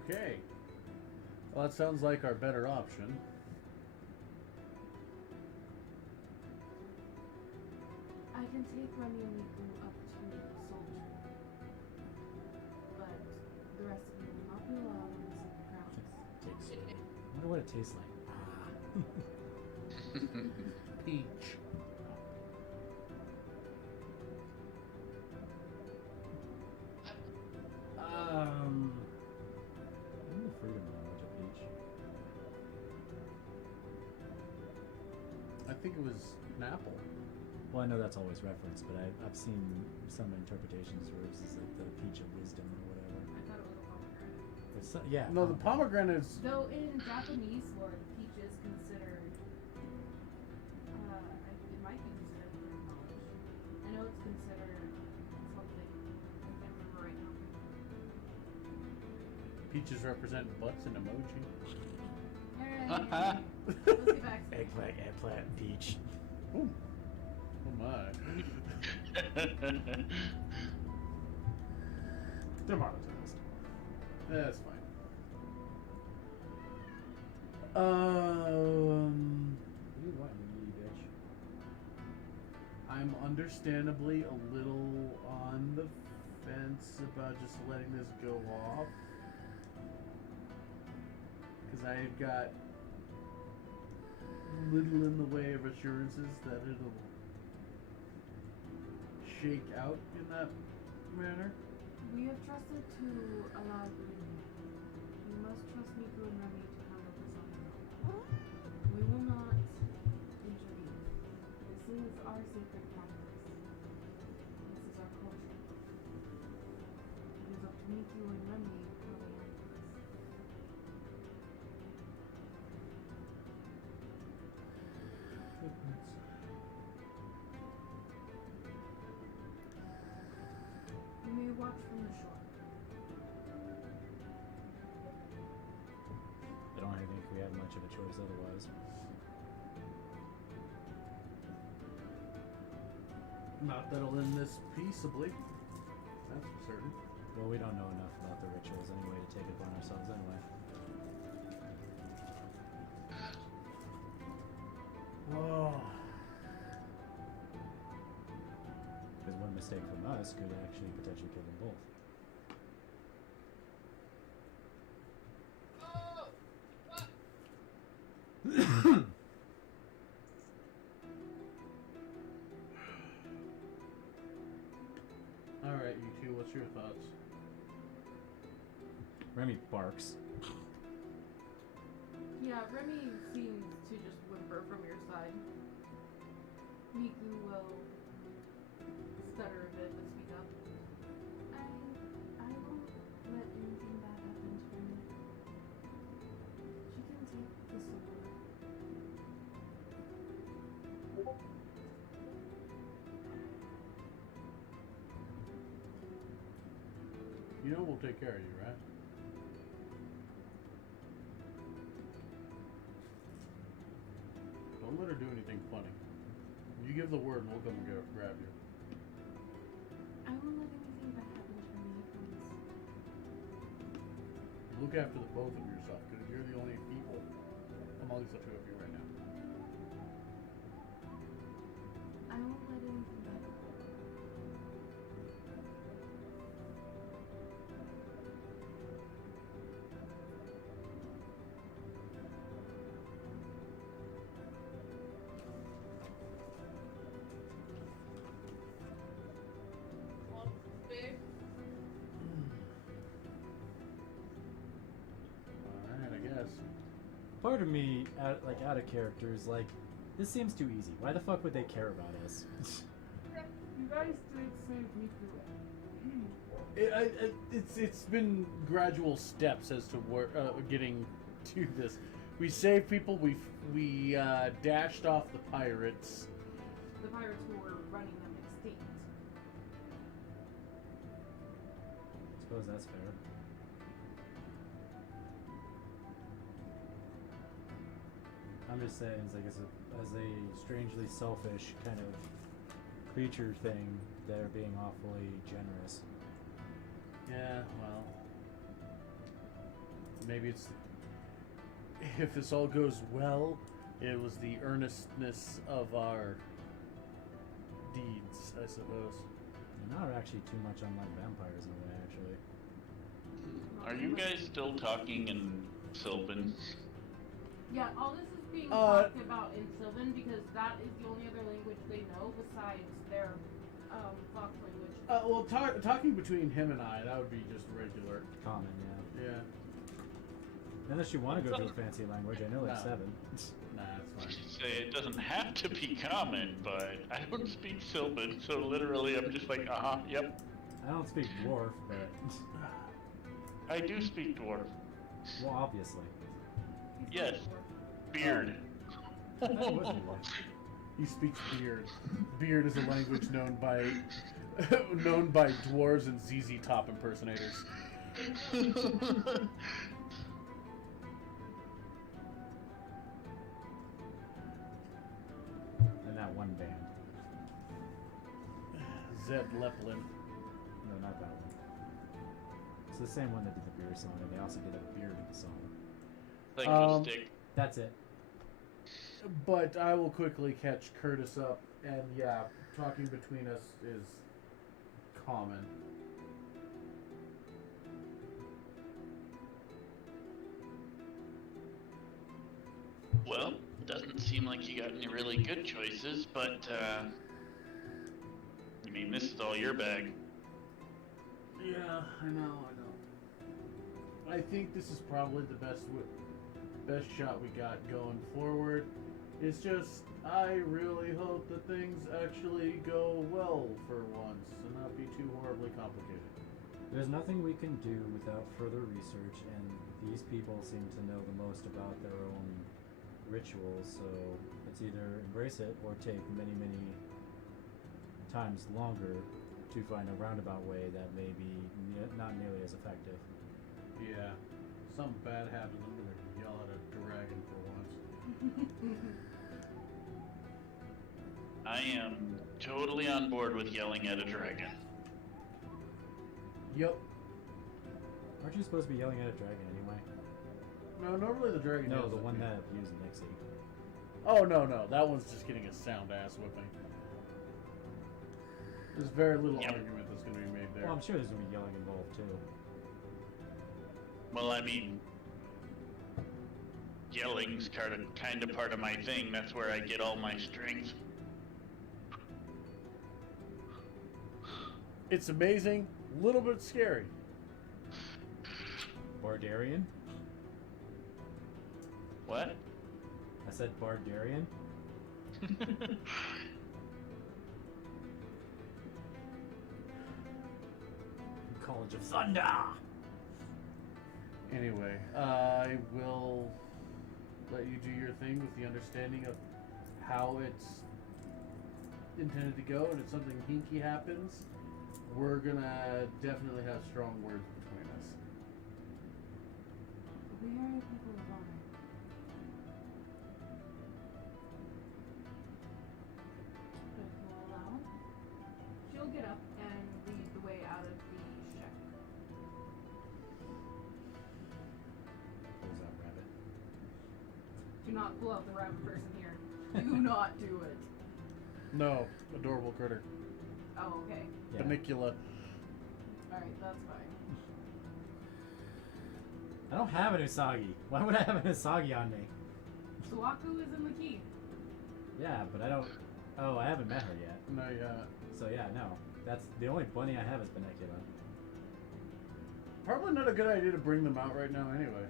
Okay. Well, that sounds like our better option. I can take Remy and Miku up to the soul tree, but the rest of you will not be allowed on the sacred grounds. I wonder what it tastes like. Peach. I'm the freedom knowledge of peach. I think it was an apple. Well, I know that's always referenced, but I've seen some interpretations where it's like the peach of wisdom or whatever. I thought it was a pomegranate. But so, yeah. No, the pomegranate's. Though in Japanese lore, the peach is considered, it might be considered freedom knowledge. I know it's considered something, I can't remember right now. Peaches represent butts and emoji. Alright, let's get back to it. Eggplant, peach. Ooh. Oh my. Demonetized. That's fine. What do you want, you bitch? I'm understandably a little on the fence about just letting this go off. Because I've got little in the way of assurances that it'll shake out in that manner. We have trusted to allow Green. We must trust Miku and Remy to handle this on their own. We will not intervene. This is our sacred practice. This is our culture. It is up to Miku and Remy how they handle this. You may watch from the shore. I don't think we have much of a choice otherwise. Not that'll end this peaceably. That's for certain. Well, we don't know enough about the rituals anyway to take it upon ourselves anyway. Oh. Because one mistake from us could actually potentially kill them both. Alright, you two, what's your thoughts? Remy barks. Yeah, Remy seems to just whimper from your side. Miku will stutter a bit but speak up. I won't let anything bad happen to Remy. She can take the soul. You know we'll take care of you, right? Don't let her do anything funny. You give the word and we'll come and grab you. I won't let anything bad happen to me, I promise. Look after the both of yourself, because you're the only people amongst the two of you right now. I won't let anything bad happen. Alright, I guess. Part of me, out of character, is like, this seems too easy. Why the fuck would they care about us? You guys did save me through it. It's been gradual steps as to where getting to this. We saved people. We dashed off the pirates. The pirates who were running them extinct. Suppose that's fair. I'm just saying, it's like as a strangely selfish kind of creature thing, they're being awfully generous. Yeah, well, maybe it's if this all goes well, it was the earnestness of our deeds, I suppose. They're not actually too much unlike vampires in a way, actually. Are you guys still talking in Sylvan? Yeah, all this is being talked about in Sylvan because that is the only other language they know besides their Fox language. Well, talking between him and I, that would be just regular. Common, yeah. Yeah. Unless you want to go to a fancy language, I know like No. 7. Nah, it's fine. Say it doesn't have to be common, but I don't speak Sylvan, so literally I'm just like, yep. I don't speak dwarf, but I do speak dwarf. well, obviously. Yes. Beard. That would be one. He speaks beard. Beard is a language known by dwarves and ZZ Top impersonators. And that one band. Zeb Leplin. No, not that one. It's the same one that did the beer song, and they also did a beard song. Linguistic. That's it. But I will quickly catch Curtis up, and yeah, talking between us is common. Well, doesn't seem like you got any really good choices, but, I mean, this is all your bag. Yeah, I know. I think this is probably the best shot we got going forward. It's just, I really hope that things actually go well for once and not be too horribly complicated. There's nothing we can do without further research, and these people seem to know the most about their own rituals, so it's either embrace it or take many, many times longer to find a roundabout way that may be not nearly as effective. Yeah, something bad happens, I'm gonna yell at a dragon for once. I am totally on board with yelling at a dragon. Yep. Aren't you supposed to be yelling at a dragon anyway? No, normally the dragon No, yells the at one me. that abused Nixie. Oh, no, that one's just getting a sound ass whipping. There's very little Yep. argument that's gonna be made there. Well, I'm sure there's gonna be yelling involved too. Well, I mean, yelling's kind of part of my thing. That's where I get all my strength. It's amazing, a little bit scary. Bardarian? What? I said Bardarian? College of Thunder! Anyway, I will let you do your thing with the understanding of how it's intended to go, and if something hinky happens, we're gonna definitely have strong words between us. We are people of honor. But if you'll allow, she'll get up and lead the way out of the shack. Pulls out rabbit. Do not pull out the rabbit person here. Do not do it. No, adorable critter. Oh, okay. Yeah. Banicula. Alright, that's fine. I don't have an Usagi. Why would I have an Usagi on me? Suaku is in the key. Yeah, but I don't. Oh, I haven't met her yet. No, yeah. So yeah, no. That's the only bunny I have is Benicula. Probably not a good idea to bring them out right now anyway.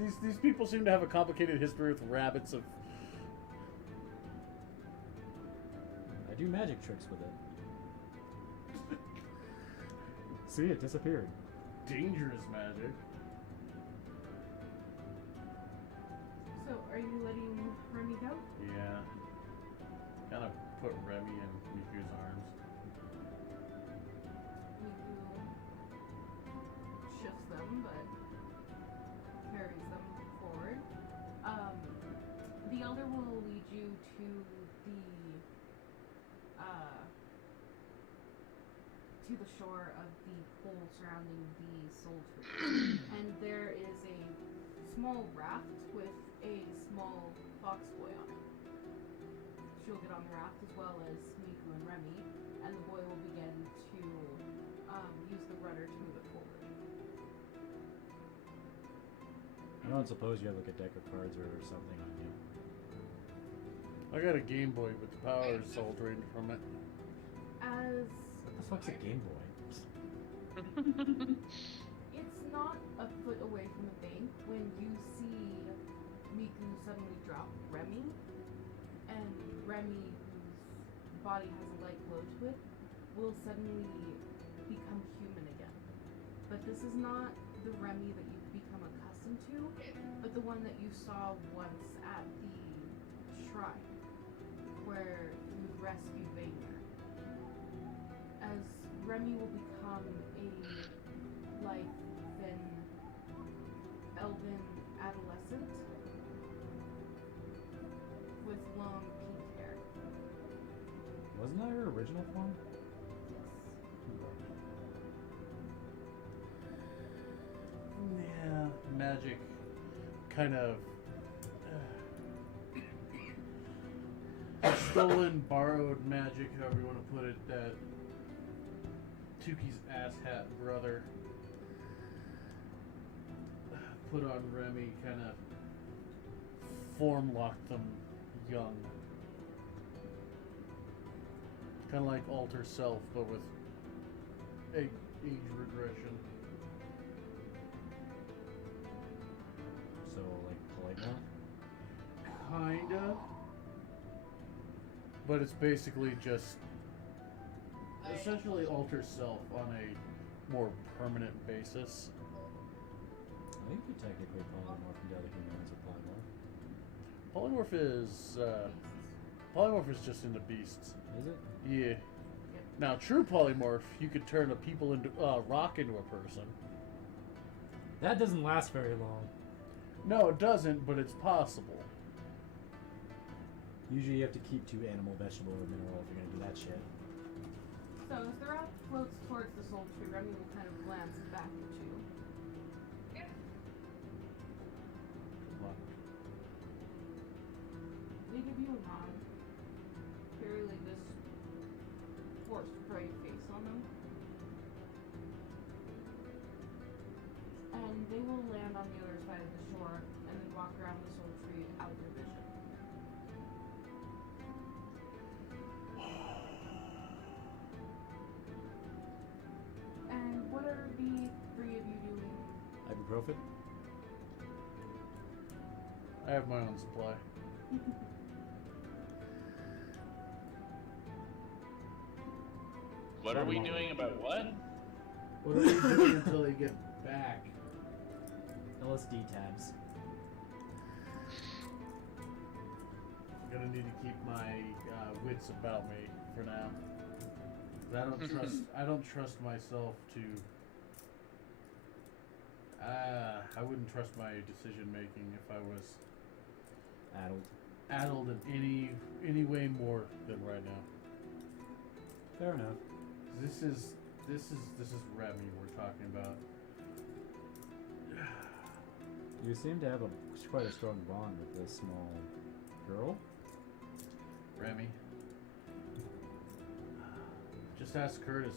These people seem to have a complicated history with rabbits of... I do magic tricks with it. See, it disappeared. dangerous magic. So, are you letting Remy go? Yeah. Kind of put Remy in Miku's arms. Miku shifts them, but carries them forward. The elder will lead you to the shore of the pool surrounding the soul tree, and there is a small raft with a small fox boy on it. She'll get on the raft as well as Miku and Remy, and the boy will begin to use the rudder to move it forward. I don't suppose you have like a deck of cards or something on you. I got a Game Boy with the power soul drained from it. As What the fuck's a Game Boy? it's not a foot away from the bank when you see Miku suddenly drop Remy, and Remy, whose body has a light glow to it, will suddenly become human again. But this is not the Remy that you've become accustomed to, but the one that you saw once at the shrine, where you rescued Vaynir. As Remy will become a lithe, thin, elven adolescent with long pink hair. Wasn't that her original form? Yes. Yeah, magic kind of stolen, borrowed magic, however you want to put it, that Tuki's asshat brother put on Remy, kind of form locked them young. Kind of like Alter Self, but with age regression. So like polymorph? Kinda. But it's basically just essentially Alter Self on a more permanent basis. I think you could technically polymorph into other humans with polymorph. Polymorph is just into beasts. Is it? Yeah. Now, true polymorph, you could turn a people into rock into a person. That doesn't last very long. No, it doesn't, but it's possible. Usually you have to keep 2 animal, vegetable, or mineral if you're gonna do that shit. So as the raft floats towards the soul tree, Remy will kind of glance back at you. They give you a nod. Clearly this forced bright face on them. And they will land on the other side of the shore and then walk around the soul tree out of their vision. And what are the 3 of you doing? Ibuprofen? I have my own supply. What are we doing about what? What are we doing until they get back? LSD tabs. I'm gonna need to keep my wits about me for now. I don't trust myself to. I wouldn't trust my decision making if I was addled in any way more than right now. Fair enough. This is Remy we're talking about. You seem to have quite a strong bond with this small girl. Remy. Just ask Curtis.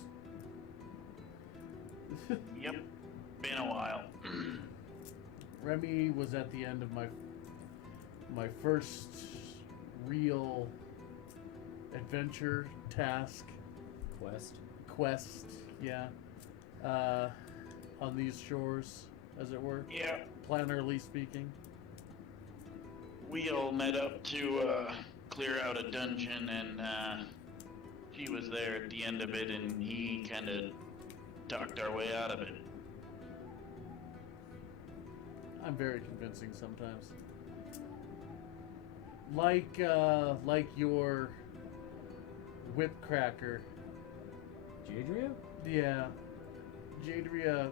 Yep. Been a while. Remy was at the end of my first real adventure task. Quest, yeah. On these shores, as it were. Yeah. Planarly speaking. We all met up to clear out a dungeon, and she was there at the end of it, and he kind of talked our way out of it. I'm very convincing sometimes. Like your whip cracker. Jadria? Yeah. Jadria.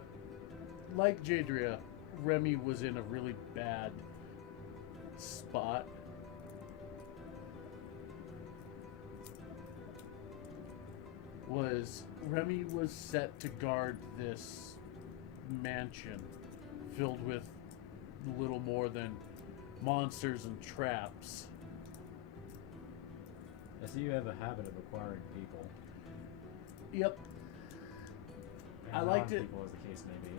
Like Jadria, Remy was in a really bad spot. Remy was set to guard this mansion filled with little more than monsters and traps. I see you have a habit of acquiring people. Yep. And I liked it. non-people, as the case may be.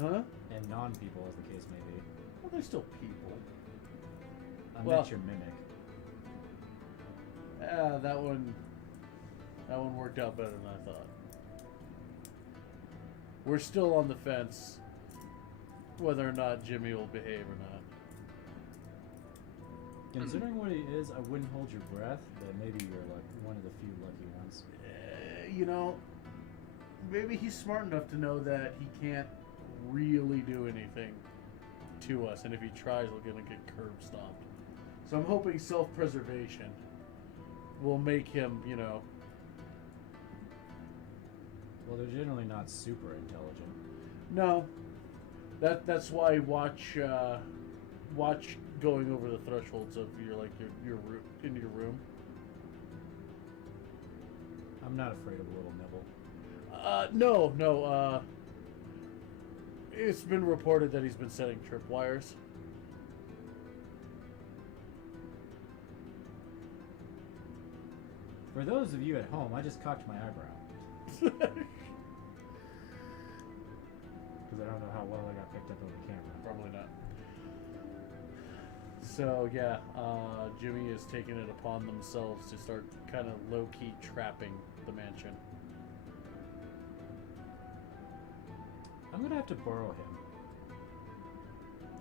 Huh? And non-people, as the case may be. Well, they're still people. I Well- meant your mimic. That one worked out better than I thought. We're still on the fence whether or not Jimmy will behave or not. Considering what he is, I wouldn't hold your breath, but maybe you're like one of the few lucky ones. You know, maybe he's smart enough to know that he can't really do anything to us, and if he tries, we're gonna get curb stomped. So I'm hoping self-preservation will make him, you know. Well, they're generally not super intelligent. No, that's why watch going over the thresholds of your room into your room. I'm not afraid of a little nibble. No. It's been reported that he's been setting tripwires. For those of you at home, I just cocked my eyebrow. Because I don't know how well I got picked up on the camera. Probably not. So yeah, Jimmy is taking it upon themselves to start kind of low-key trapping the mansion. I'm gonna have to borrow him.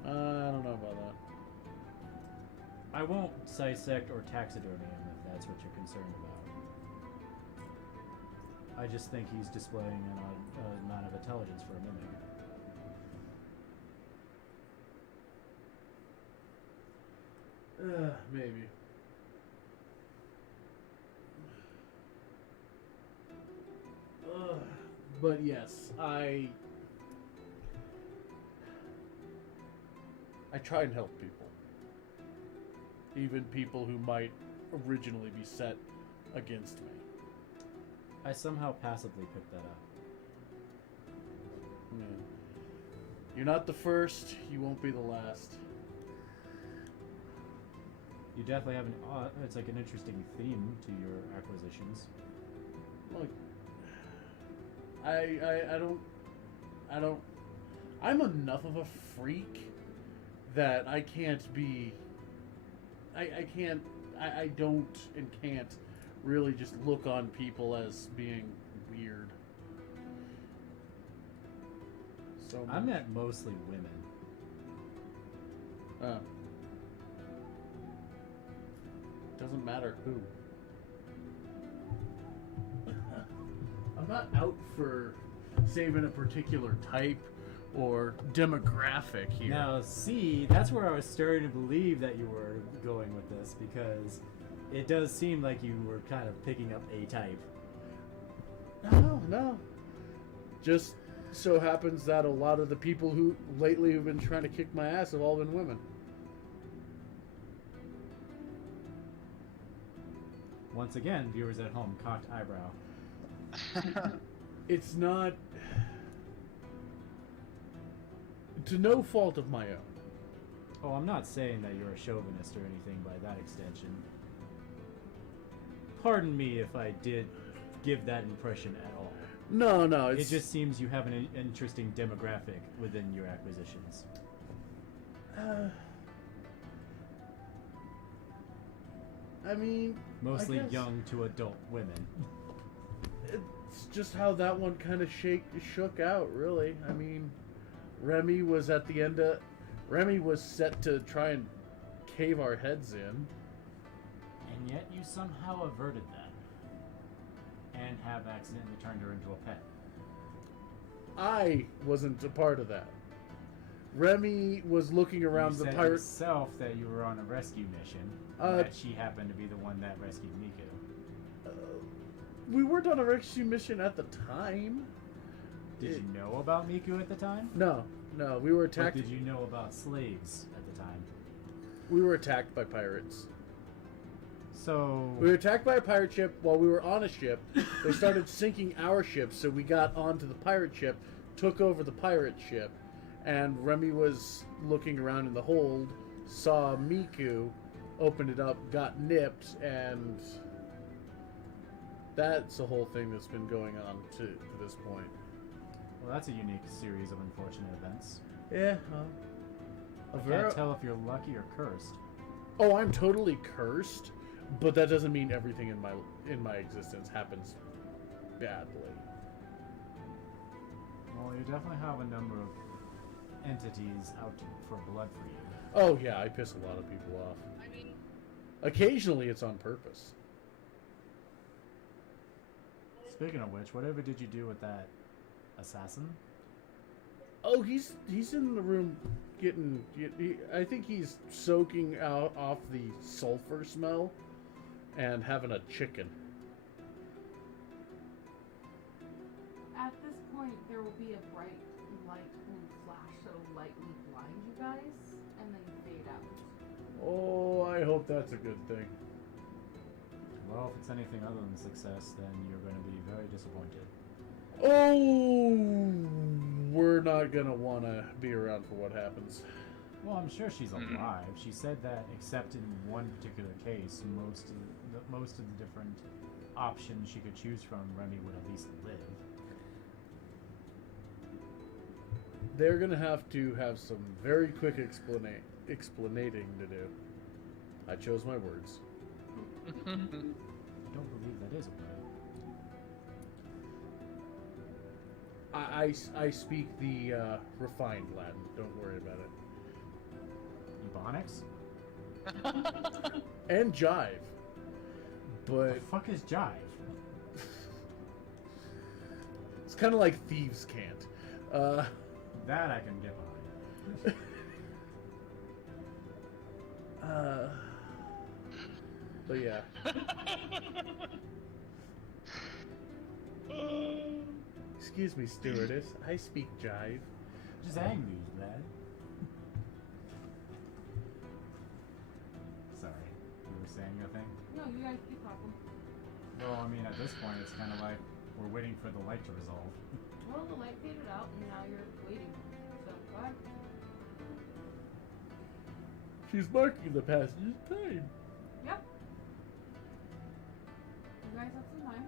I don't know about that. I won't dissect or taxidermy him if that's what you're concerned about. I just think he's displaying an amount of intelligence for a mimic. Maybe. But yes, I try and help people. Even people who might originally be set against me. I somehow passively picked that up. Yeah. You're not the first, you won't be the last. You definitely have it's like an interesting theme to your acquisitions. Look, I'm enough of a freak that I can't be, I don't and can't really just look on people as being weird. So I meant mostly women. Doesn't matter who. I'm not out for saving a particular type or demographic here. Now, see, that's where I was starting to believe that you were going with this. this because it does seem like you were kind of picking up a type. No. Just so happens that a lot of the people who lately have been trying to kick my ass have all been women. Once again, viewers at home, cocked eyebrow. It's not to no fault of my own. Oh, I'm not saying that you're a chauvinist or anything by that extension. Pardon me if I did give that impression at all. No, It just seems you have an interesting demographic within your acquisitions. I mean, Mostly I guess young to adult women. it's just how that one kind of shook out, really. I mean, Remy was at the end of... Remy was set to try and cave our heads in. And yet you somehow averted that. And have accidentally turned her into a pet. I wasn't a part of that. Remy was looking around you the said pirate... yourself that you were on a rescue mission. That she happened to be the one that rescued Miku. We weren't on a rescue mission at the time. Did you know about Miku at the time? No, we were attacked. What did you know about slaves at the time? We were attacked by pirates. So... We were attacked by a pirate ship while we were on a ship. They started sinking our ship, so we got onto the pirate ship, took over the pirate ship, and Remy was looking around in the hold, saw Miku, opened it up, got nipped, and that's the whole thing that's been going on to this point. Well, that's a unique series of unfortunate events. Yeah, I can't tell if you're lucky or cursed. Oh, I'm totally cursed, but that doesn't mean everything in my existence happens badly. Well, you definitely have a number of entities out for blood for you. Oh yeah, I piss a lot of people off. Occasionally it's on purpose. Speaking of which, whatever did you do with that assassin? Oh, he's in the room getting... I think he's soaking out off the sulfur smell and having a chicken. At this point, there will be a bright light will flash so lightly blind you guys, and then fade out. Oh, I hope that's a good thing. Well, if it's anything other than success, then you're going to be very disappointed. Oh, we're not going to want to be around for what happens. Well, I'm sure she's alive. She said that, except in one particular case, most of the different options she could choose from, Remy would at least live. They're going to have some very quick explanating to do. I chose my words. I don't believe that is a word. I speak the refined Latin. Don't worry about it. Ebonics? And jive. But The fuck is jive? it's kind of like thieves can't. That I can get behind. But yeah. Excuse me, stewardess. I speak jive. Just angry, lad. Sorry, you were saying your thing? No, you guys keep talking. Well, I mean, at this point, it's kind of like we're waiting for the light to resolve. Well, the light faded out, and now you're waiting. So, go ahead. She's marking the passenger's time. Yep. You guys have some time.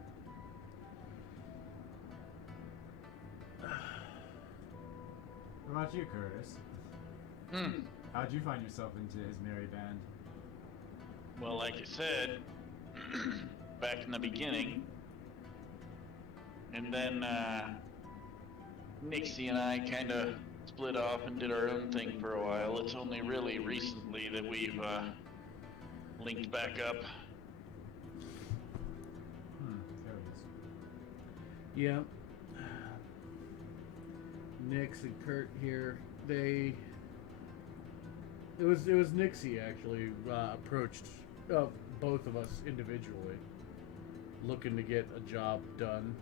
What about you, Curtis? How'd you find yourself into his merry band? Well, like I said, back in the beginning, and then Nixie and I kind of split off and did our own thing for a while. It's only really recently that we've linked back up. There it is. Yeah. Nix and Kurt here, they It was Nixie actually approached both of us individually, looking to get a job done,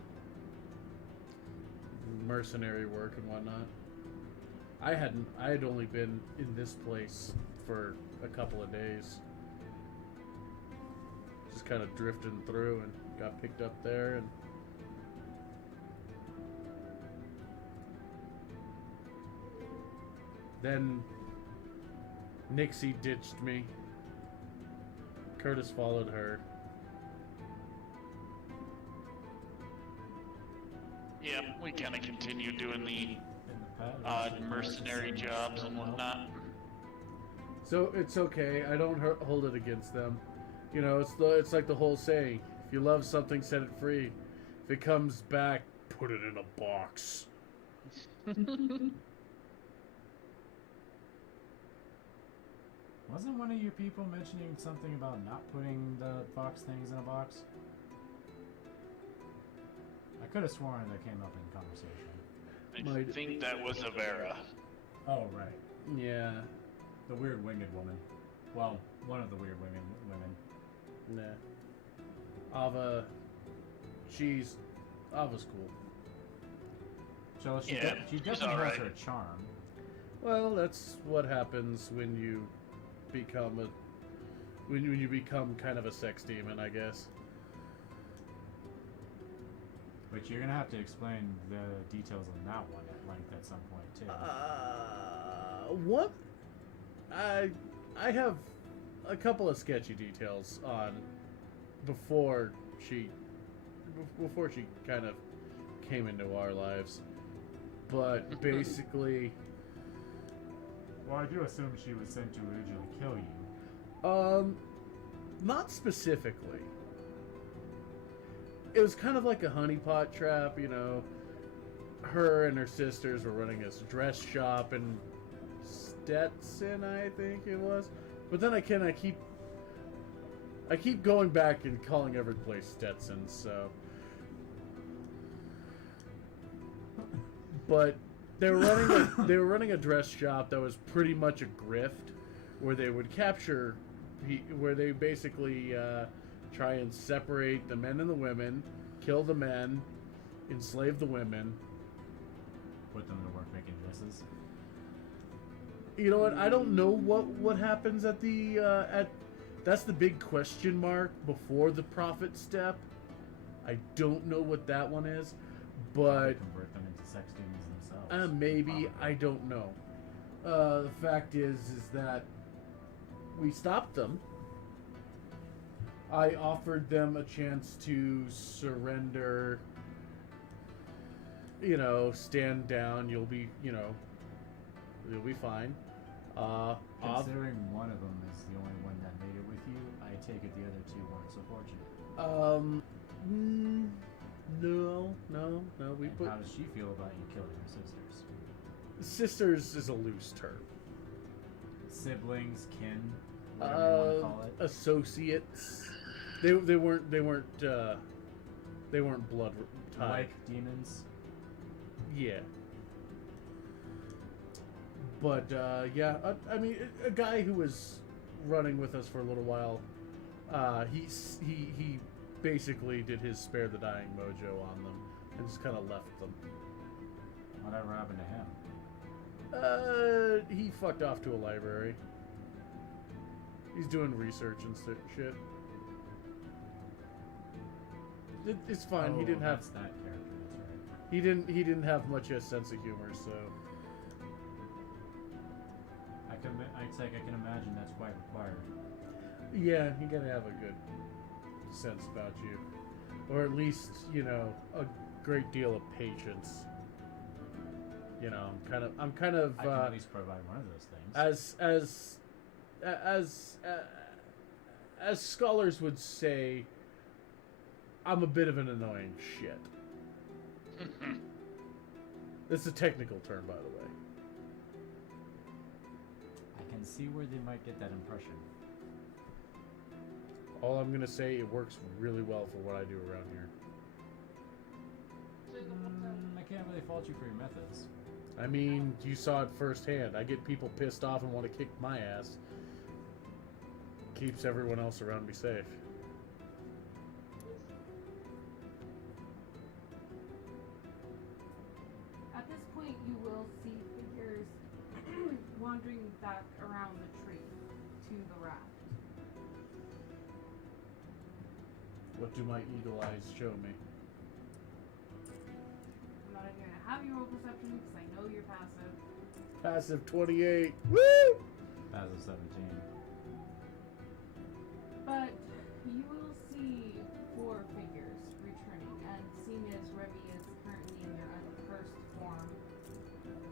mercenary work and whatnot. I had only been in this place for a couple of days, just kind of drifting through, and got picked up there. And then Nixie ditched me. Curtis followed her. Yeah, we kind of continue doing the In the past, odd mercenary jobs and whatnot. So it's okay. I don't hold it against them. You know, it's like the whole saying: if you love something, set it free. If it comes back, put it in a box. Wasn't one of your people mentioning something about not putting the box things in a box? I could have sworn that came up in conversation. I think that was Avera. Oh, right. Yeah. The weird winged woman. Well, one of the weird women. Nah. Ava. Ava's cool. So she, Yeah, she she's definitely has alright. her charm. Well, that's what happens when you become when you become kind of a sex demon, I guess. But you're gonna have to explain the details on that one at length at some point too. What? I have a couple of sketchy details on before she kind of came into our lives, but basically, Well, I do assume she was sent to originally kill you. not specifically. It was kind of like a honeypot trap, you know. Her and her sisters were running this dress shop in Stetson, I think it was. But then I keep going back and calling every place Stetson, so. But they were running a dress shop that was pretty much a grift, where they would capture, where they basically try and separate the men and the women, kill the men, enslave the women. Put them to work making dresses. You know what? I don't know what happens at the that's the big question mark before the profit step. I don't know what that one is, but Convert them into sex demons themselves. maybe, I don't know. The fact is that we stopped them. I offered them a chance to surrender. You know, stand down. You'll be fine. Considering one of them is the only one that made it with you, I take it the other two weren't so fortunate. No. We And put how does she feel about you killing her sisters? sisters is a loose term. Siblings, kin, whatever you want to call it. Associates. They weren't blood tied. Like demons. Yeah. But yeah, I mean, a guy who was running with us for a little while, he basically did his spare the dying mojo on them and just kind of left them. Whatever happened to him? He fucked off to a library. He's doing research and shit. It's fine. He didn't have that's that character. That's right. he didn't have much of a sense of humor, so. I can imagine that's quite required. Yeah, you gotta have a good sense about you, or at least a great deal of patience. I'm kind of I can at least provide one of those things. as scholars would say, I'm a bit of an annoying shit. It's a technical term, by the way. I can see where they might get that impression. All I'm gonna say, it works really well for what I do around here. I can't really fault you for your methods. I mean, you saw it firsthand. I get people pissed off and want to kick my ass. Keeps everyone else around me safe. At this point, you will see figures wandering back around the tree to the raft. What do my eagle eyes show me? I'm not even gonna have you roll perception because I know you're passive. Passive 28. Woo! Passive 17. But you will see 4 figures returning, and seeing as Remy is currently in their uncursed form,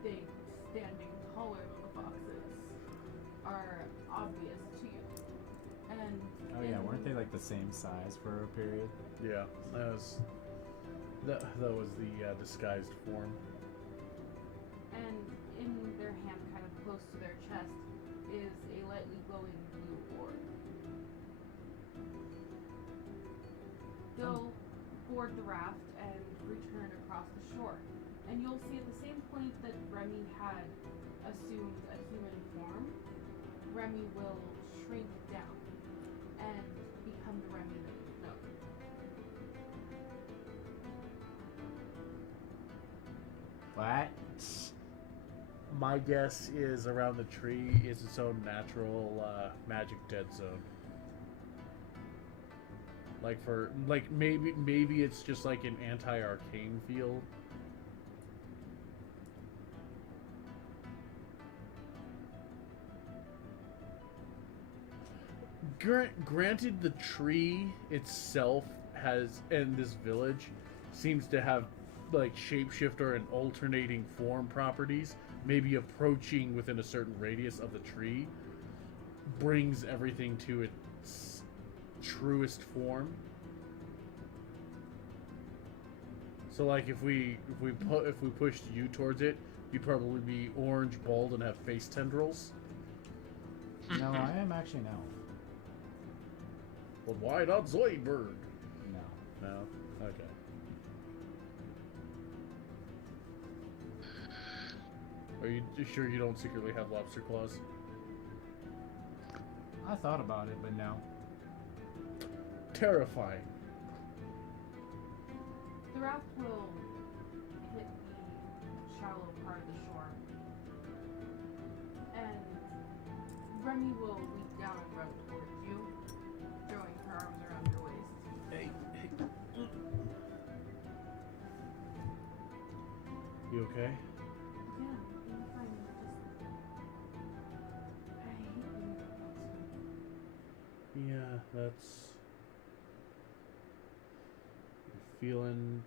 they standing taller than the foxes are obvious to you. And Oh yeah, weren't they like the same size for a period? Yeah, that was the disguised form. And in their hand, kind of close to their chest, is a lightly glowing blue orb. They'll board the raft and return across the shore. And you'll see at the same point that Remy had assumed a human form, Remy will shrink down and become the Remy that you know. What? My guess is around the tree is its own natural magic dead zone. Maybe it's just like an anti-arcane field. Granted, the tree itself and this village seems to have like shapeshifter and alternating form properties. Maybe approaching within a certain radius of the tree brings everything to its truest form. So like if we pushed you towards it, you'd probably be orange, bald, and have face tendrils. No, I am actually an elf. Well, why not Zoidberg? No. No? Okay. Are you sure you don't secretly have lobster claws? I thought about it, but no. Terrifying. The raft will hit the shallow part of the shore, and Remy will leap down and run towards you, throwing her arms around your waist. Hey. You okay? Yeah, I'm fine. I hate being that Yeah, that's... You're feeling...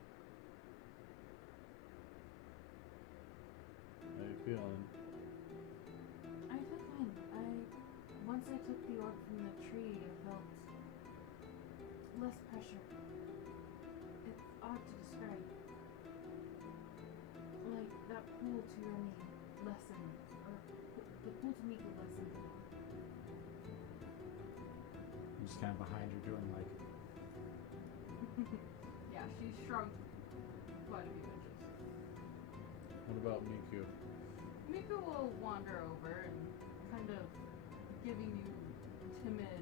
How you feeling? I feel fine. Once I took the orb from the tree, I felt less pressure. It's odd to describe. Like that pool to Remy lessened, or the pool to Mika lessened. I'm just kind of behind her doing like... Yeah, she shrunk quite a few inches. What about Miku? Mika will wander over and kind of giving you timid,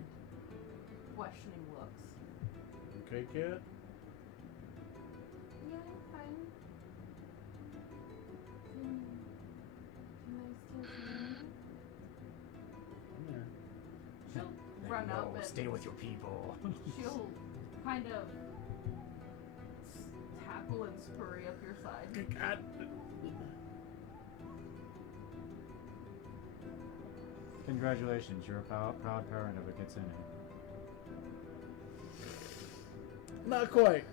questioning looks. Okay, cat? Yeah, I'm fine. Can I still see you? Yeah. She'll run no, up and stay with your people. she'll kind of tackle and scurry up your side. Cat! Congratulations, you're a proud parent of a kitsune. Not quite.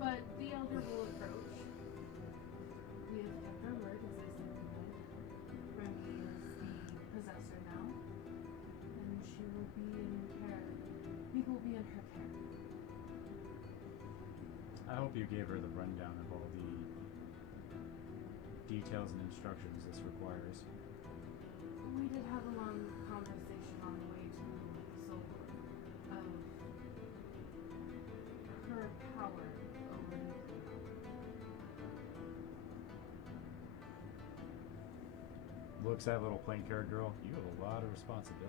But the elder will approach. We have kept our word, as I said we would. Remy is the possessor now, and she will be in care. Mika will be in her care. I hope you gave her the rundown of all the details and instructions this requires. We did have a long conversation on the way to Silver of her power over the looks at little plain-haired girl. You have a lot of responsibility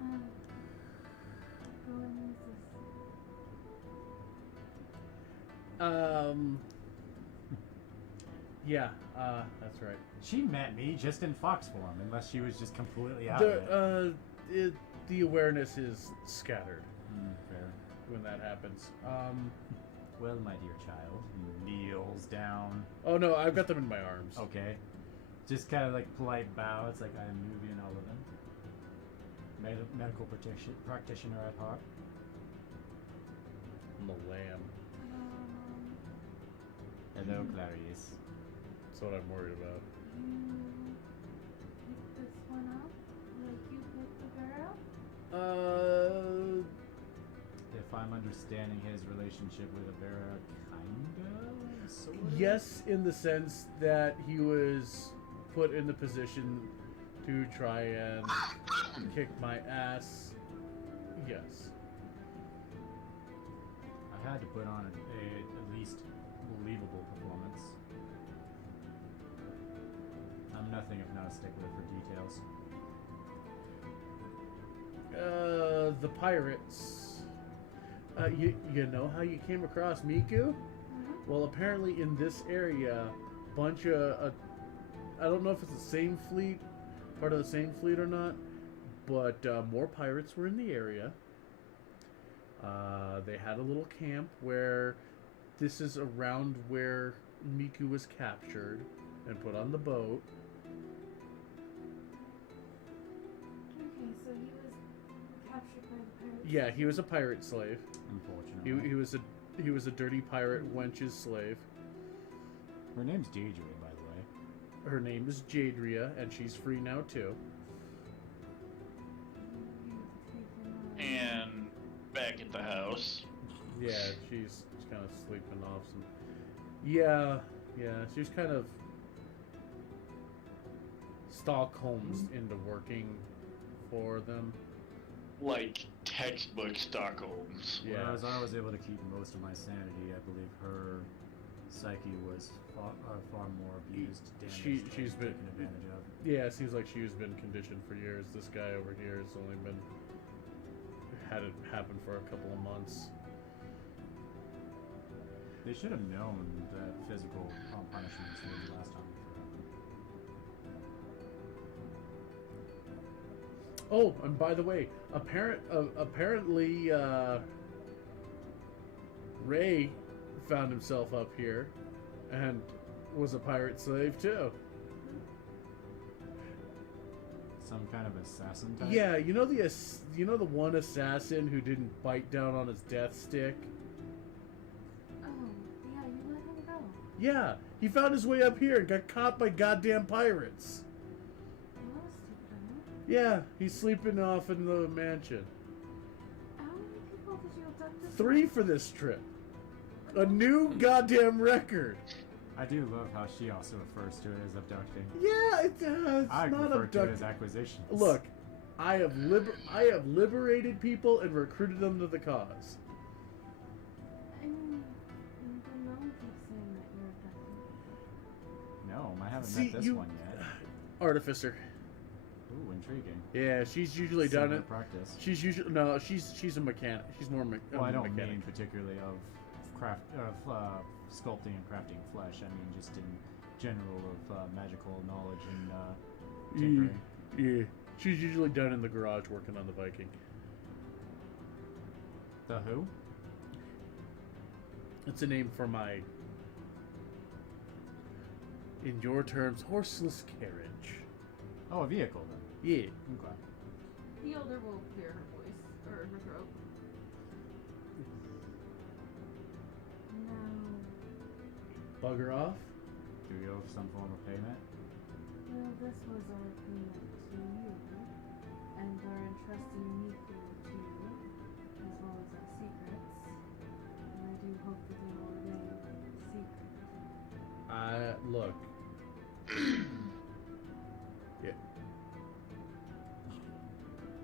now. Who is this? Yeah, that's right. She met me just in fox form, unless she was just completely out of it. The awareness is scattered Fair. when that happens. Well, my dear child, kneels down. Oh no, I've got them in my arms. Okay. Just kind of like polite bow. It's like I'm Nubian Olivan. Medical practitioner at heart. I'm a lamb. Hello, Clarice. That's what I'm worried about. You pick this one up? Like you picked the girl? If I'm understanding his relationship with Avera, kinda? Sorta? Yes, in the sense that he was put in the position to try and kick my ass. Yes. I had to put on at least believable performance. I'm nothing if not a stickler for details. The pirates. You know how you came across Miku? Well, apparently in this area, bunch of I don't know if it's the same fleet, part of the same fleet or not, but more pirates were in the area. They had a little camp where this is around where Miku was captured and put on the boat. Okay, so he was captured by the pirates. Yeah, he was a pirate slave. Unfortunately. He was a dirty pirate wench's slave. Her name's Deidre, by the way. Her name is Jadria, and she's free now too. And back at the house. Yeah, she's kind of sleeping off some. Yeah, she's kind of Stockholm's into working for them. Like textbook Stockholms. Yeah. Whereas I was able to keep most of my sanity, I believe her psyche was far more abused, damaged, she's and been taken advantage of. Yeah, it seems like she's been conditioned for years. This guy over here has only had it happen for a couple of months. They should have known that physical punishments would last on forever. Oh, and by the way, apparently Ray found himself up here and was a pirate slave too. Some kind of assassin type? Yeah, you know the one assassin who didn't bite down on his death stick? Oh, yeah, you let him go. Yeah, he found his way up here and got caught by goddamn pirates. That was stupid of him. Yeah, he's sleeping off in the mansion. How many people did you abduct this 3 for this trip. A new goddamn record. I do love how she also refers to it as abducting. Yeah, it's I not refer to it as abducting. acquisitions. Look, I have liberated people and recruited them to the cause. I mean, the gnome keeps saying that you're abducting. No, I haven't See, met this one yet. Artificer. Ooh, intriguing. Yeah, she's usually done Similar it. practice. She's a mechanic. She's more Well, I don't mechanic. mean particularly of sculpting and crafting flesh. I mean just in general of magical knowledge and tinkering. Yeah, she's usually done in the garage working on the Viking. The who? It's a name for my, in your terms, horseless carriage. Oh, a vehicle then. Yeah. Okay. The elder will clear her voice, or her throat. No. Bugger off. Do we owe some form of payment? Well, this was our payment to you, and our entrusting Miku to you, as well as our secrets. And I do hope that they will remain secret. Look. Yeah.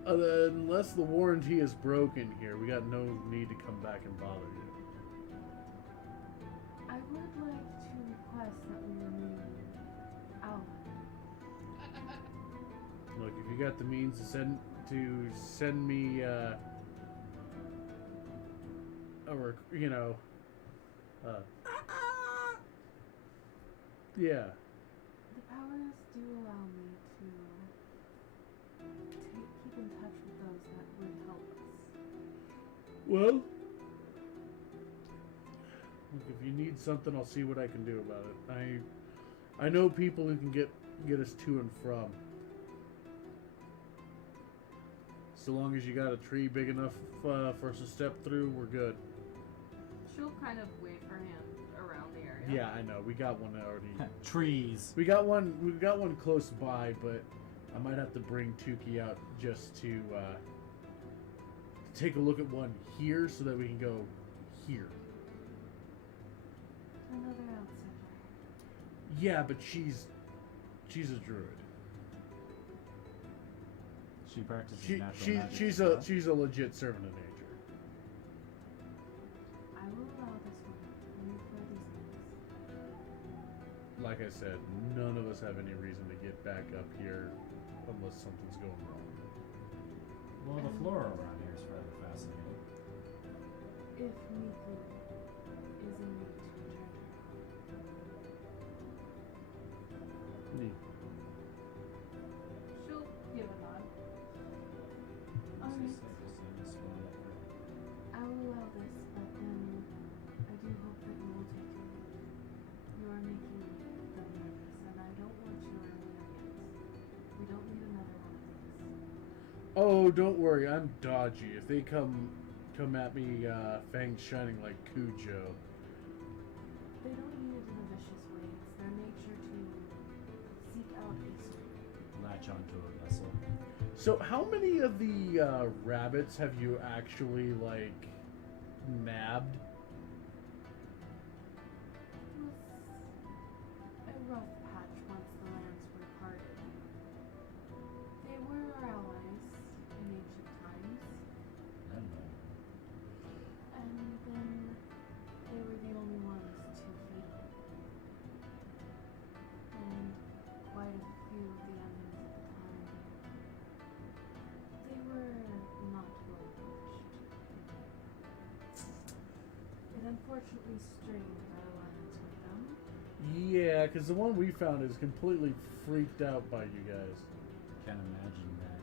Unless the warranty is broken here, we got no need to come back and bother you. I would like to request that we remain you got the means to send me yeah. The powers do allow me to keep in touch with those that would help us. Well, look, if you need something, I'll see what I can do about it. I know people who can get us to and from. So long as you got a tree big enough for us to step through, we're good. She'll kind of wave her hand around the area. Yeah, I know. We got one already. Trees. We got one close by, but I might have to bring Tukey out just to take a look at one here so that we can go here. Another outsider. Yeah, but she's a druid. She practices natural magic. She's a legit servant of nature. I will allow this one only for these things. Like I said, none of us have any reason to get back up here unless something's going wrong. Well, the flora around here is rather fascinating. If Miku is in need to return her, Neat. she'll give a nod. This is Alright, this one. I will allow this, but then I do hope that you will take it. You are making them nervous, and I don't want you around the audience. We don't need another one of these. Oh, don't worry, I'm dodgy. If they come at me, fangs shining like Cujo. They don't mean it in a vicious way. It's their nature to seek out a soul. Latch onto a vessel. So, how many of the rabbits have you actually nabbed? It was a rough patch once the lands were parted. They were our allies in ancient times, I don't know. and then they were the only ones to feed me. And quite a few of the enemies at the time. They were not well pushed. It unfortunately strained our alliance with them. Yeah, because the one we found is completely freaked out by you guys. Can't imagine that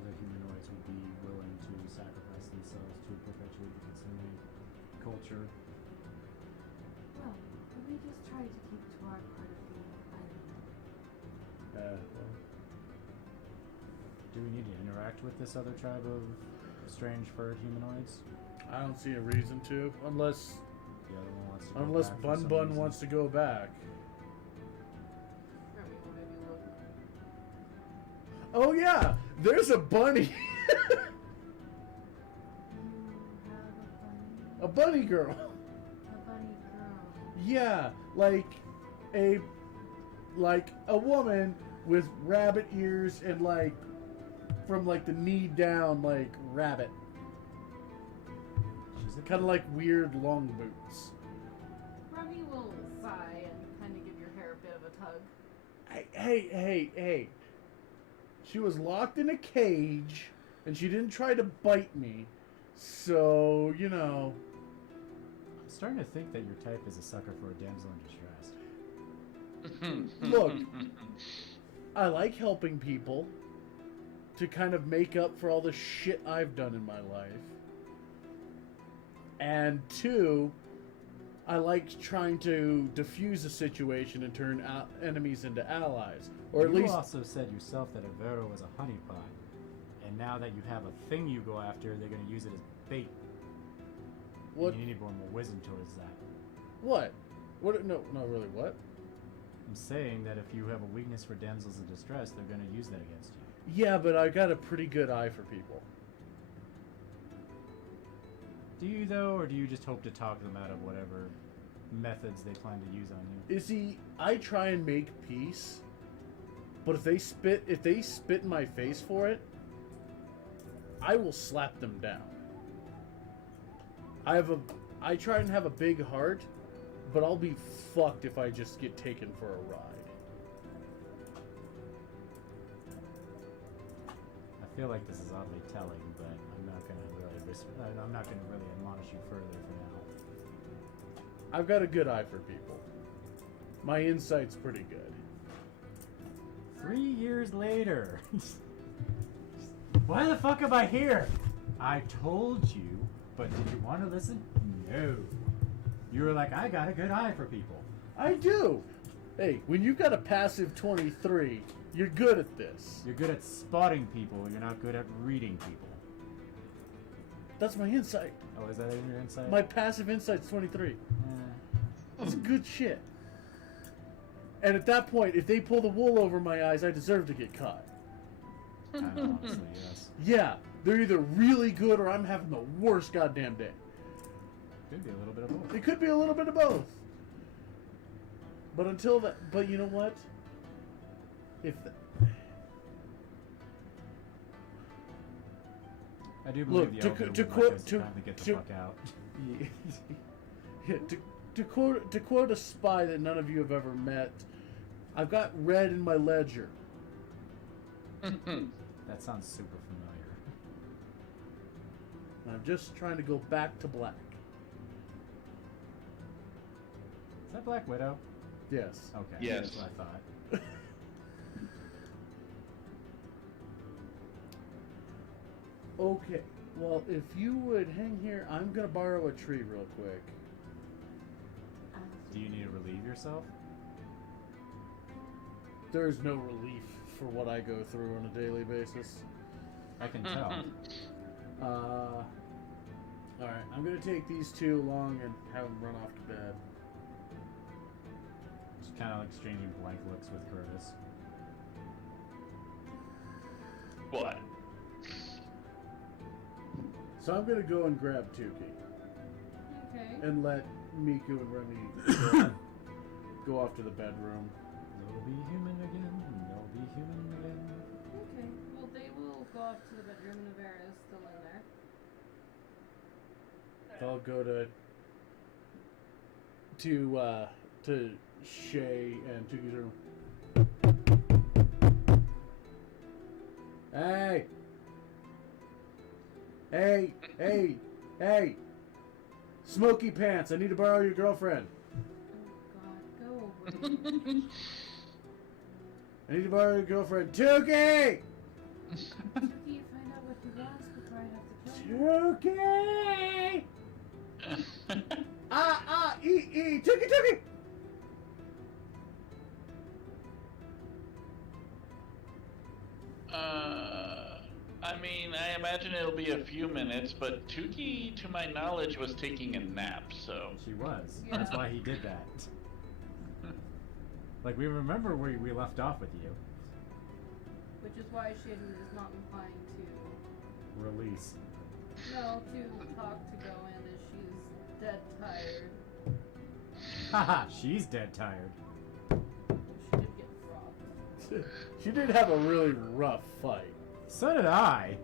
other humanoids would be willing to sacrifice themselves to perpetuate the Kitsune culture. Well, we just tried to keep to our part of the island. Well, Do we need to interact with this other tribe of strange furred humanoids? I don't see a reason to, unless The other one wants to go unless back for Bun some Bun reason. wants to go back. Remy will maybe look. Oh yeah, there's a bunny, You have a bunny girl. a bunny girl. Yeah, like a woman with rabbit ears and from the knee down rabbit, She's a kind of like weird long boots. Remy will sigh and kind of give your hair a bit of a tug. Hey. She was locked in a cage, and she didn't try to bite me. So, I'm starting to think that your type is a sucker for a damsel in distress. Look, I like helping people to kind of make up for all the shit I've done in my life. And two, I like trying to diffuse a situation and turn enemies into allies. Or at you least... also said yourself that Avero was a honeypot, and now that you have a thing you go after, they're going to use it as bait. What? And you need more wisdom towards that. What? What? No, really, what? I'm saying that if you have a weakness for damsels in distress, they're going to use that against you. Yeah, but I got a pretty good eye for people. Do you, though, or do you just hope to talk them out of whatever methods they plan to use on you? You see, I try and make peace, but if they spit in my face for it, I will slap them down. I try and have a big heart, but I'll be fucked if I just get taken for a ride. feel like this is oddly telling, but I'm not gonna really admonish you further for now. I've got a good eye for people. My insight's pretty good. 3 years later. Why the fuck am I here? I told you, but did you want to listen? No. You were like, I got a good eye for people. I do. Hey, when you've got a passive 23, you're good at this. You're good at spotting people, you're not good at reading people. That's my insight. Oh, is that in your insight? My passive insight's 23. That's good shit. And at that point, if they pull the wool over my eyes, I deserve to get caught. Honestly, yes. Yeah, they're either really good or I'm having the worst goddamn day. Could be a little bit of both. It could be a little bit of both. But until that, but you know what? If I do believe look, the elder to would quote- like us to- time to get the to- fuck out. yeah, to quote a spy that none of you have ever met, I've got red in my ledger. That sounds super familiar. And I'm just trying to go back to black. Is that Black Widow? Yes. Okay. Yes. That's what I thought. Okay. Well, if you would hang here, I'm gonna borrow a tree real quick. Do you need to relieve yourself? There is no relief for what I go through on a daily basis. I can tell. Alright, I'm gonna take these two along and have them run off to bed. Just kind of exchanging blank looks with Curtis. What? So I'm gonna go and grab Tuki Okay. and let Miku and Remy go off to the bedroom. They'll be human again. They'll be human again. Okay. Well, they will go off to the bedroom, and Avera is still in there. They'll go to Shay and Tuki's room. Hey! Hey! Hey! Hey! Smoky Pants, I need to borrow your girlfriend. Oh God, go away. I need to borrow your girlfriend. Tuki! Tuki, find out what he wants before I have to kill him. Tuki! Tuki! I mean, I imagine it'll be a few minutes, but Tuki, to my knowledge, was taking a nap, so. She was. Yeah. That's why he did that. Like, we remember where we left off with you. Which is why Shaden is not inclined to, Release. no, to talk to Goen as she's dead tired. Haha, she's dead tired. She did get frothed. She did have a really rough fight. So did I.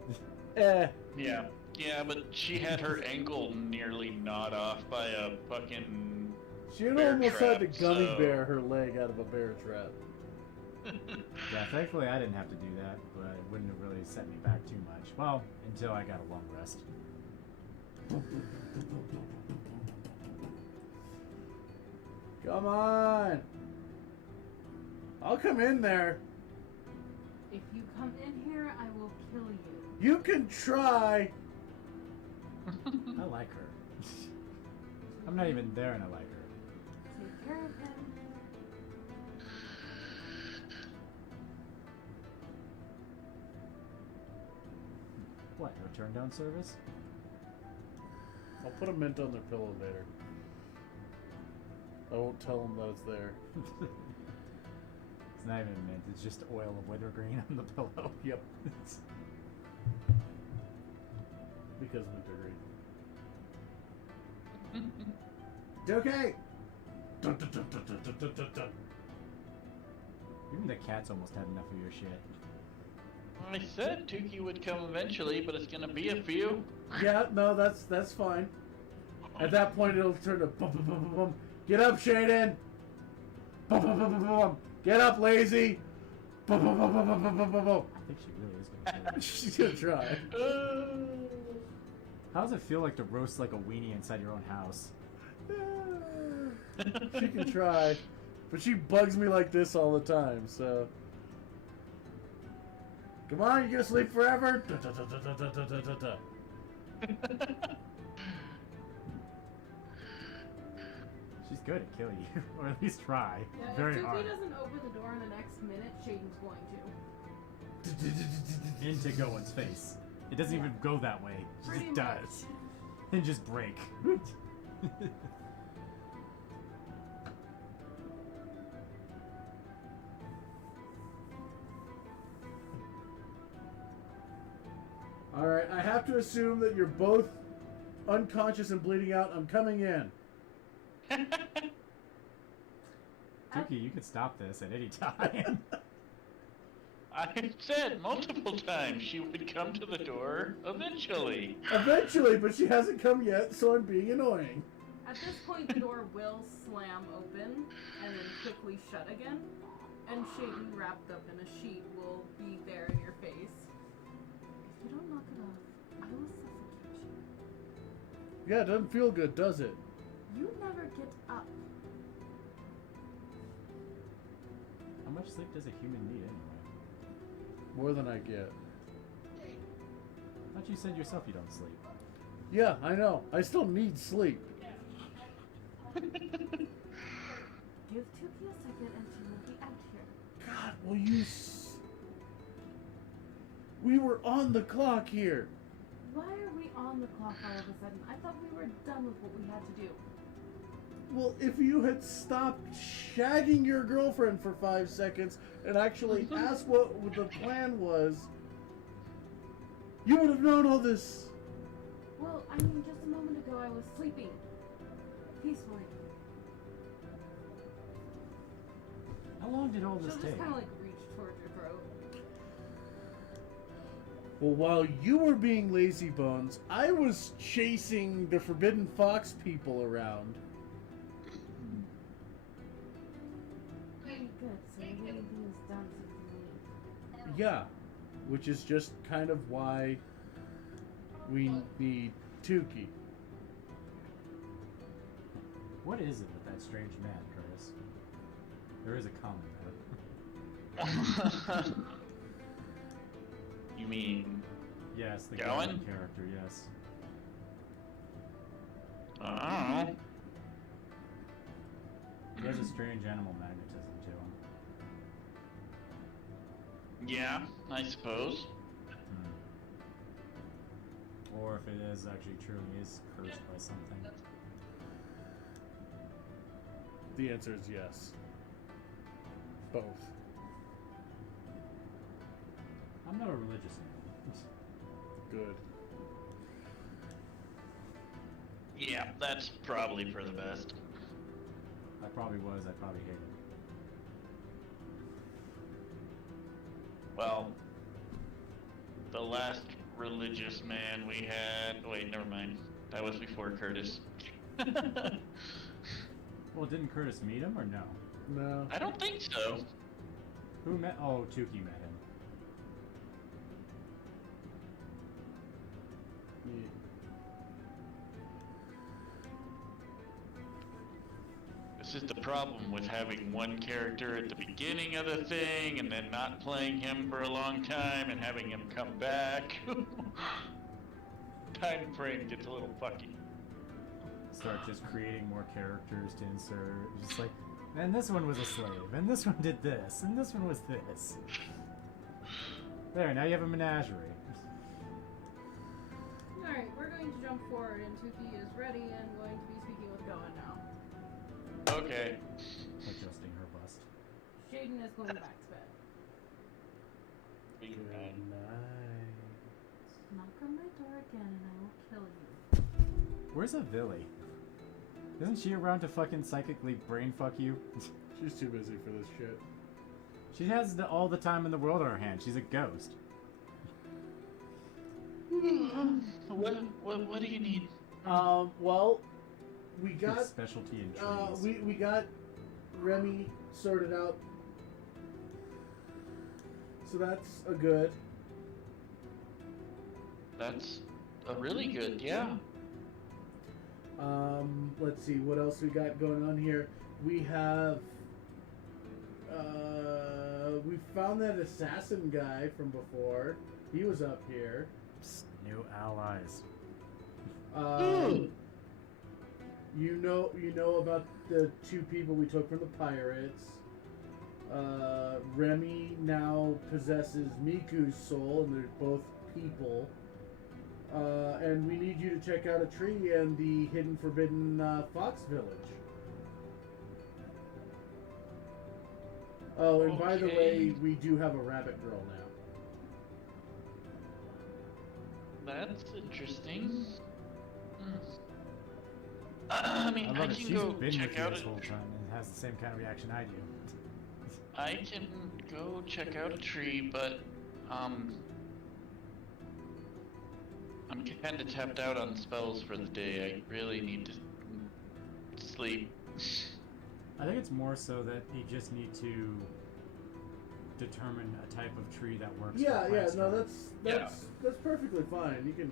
Eh. Yeah. Yeah, but she had her ankle nearly gnawed off by a fucking. She had Bear almost trap, had to gummy so- bear her leg out of a bear trap. Yeah, thankfully I didn't have to do that, but it wouldn't have really set me back too much. Well, until I got a long rest. Come on! I'll come in there. If you come in here, I will kill you. You can try. I like her. I'm not even there and I like her. Take care of him. What, no turn down service? I'll put a mint on their pillow later. I won't tell them that it's there. It's not even mint, it's just oil of wintergreen on the pillow. Yep. Because wintergreen. Okay. Dun, dun, dun, dun, dun, dun, dun, dun, dun. Even the cats almost had enough of your shit. I said Tuki would come eventually, but it's gonna be a few. Yeah, no, that's fine. At that point, it'll turn to bum, bum, bum, bum, bum. Get up, Shaden. Bum, bum, bum, bum, bum. Get up, lazy. Bo, bo, bo, bo, bo, bo, bo, bo, bo. I think she really is gonna kill you. She's gonna try. How does it feel like to roast like a weenie inside your own house? She can try, but she bugs me like this all the time, so. Come on, you gonna sleep forever? Da, da, da, da, da, da, da, da, da. She's good at killing you, or at least try Yeah, very if hard. Tuki doesn't open the door in the next minute, Shaden's going to. Into Goen's face. It doesn't even go that way. It Pretty just much. does. And just break. Alright, I have to assume that you're both unconscious and bleeding out. I'm coming in. Tuki, you could stop this at any time. I said multiple times she would come to the door eventually. Eventually, but she hasn't come yet, so I'm being annoying. At this point, the door will slam open and then quickly shut again, and Shaden, wrapped up in a sheet, will be there in your face. If you don't knock it off, I will suffocate you. Yeah, it doesn't feel good, does it? You never get up. How much sleep does a human need anyway? More than I get. I thought you said yourself you don't sleep. Yeah, I know. I still need sleep. Give Tuki a second and she will be out here. God, will you We were on the clock here. Why are we on the clock all of a sudden? I thought we were done with what we had to do. Well, if you had stopped shagging your girlfriend for 5 seconds and actually asked what the plan was, you would have known all this. Well, I mean, just a moment ago I was sleeping. Peacefully. How long did all She'll this just take? kind of like reach towards your throat. Well, while you were being lazy bones, I was chasing the Forbidden Fox people around. Very good, so your waiting is done so you can leave. Yeah, which is just kind of why we need Tuki. What is it with that strange man, Curtis? There is a comment there. You mean, Yes, the Goen? Goen character, yes. I don't know. He has a strange animal magnetism to him. Yeah, I suppose. Or if it is actually true, he is cursed by something. The answer is yes. Both. I'm not a religious man. Good. Yeah, that's probably for the best. I probably was, I probably hated it. Well, the last religious man we had... Wait, never mind. That was before Curtis. Well, didn't Curtis meet him, or no? No. I don't think so. Who met? Oh, Tuki met him. This is the problem with having one character at the beginning of the thing and then not playing him for a long time and having him come back. Time frame gets a little fucky. Start just creating more characters to insert. Just like, and this one was a slave, and this one did this, and this one was this. There, now you have a menagerie. Alright, we're going to jump forward, and Tuki is ready and going to be speaking with Goen now. Okay. Adjusting her bust. Shaden is going back to bed. Good night. Knock on my door again and I will kill you. Where's Avilli? Isn't she around to fucking psychically brain fuck you? She's too busy for this shit. She has all the time in the world on her hands. She's a ghost. What do you need? Well, we Her got specialty in trees. we got Remy sorted out. So that's a good. That's a really good, yeah. Let's see what else we got going on here. We have. We found that assassin guy from before. He was up here. Psst, new allies. You know about the two people we took from the pirates. Remy now possesses Miku's soul, and they're both people. And we need you to check out a tree and the hidden forbidden Fox Village. Oh, and by the way, we do have a rabbit girl now. That's interesting. I mean, I love I it. can She's go been check with you out this whole time and has the same kind of reaction I do. I can go check out a tree, but I'm kind of tapped out on spells for the day. I really need to sleep. I think it's more so that you just need to determine a type of tree that works. Yeah, for yeah, plants no, now. that's perfectly fine. You can.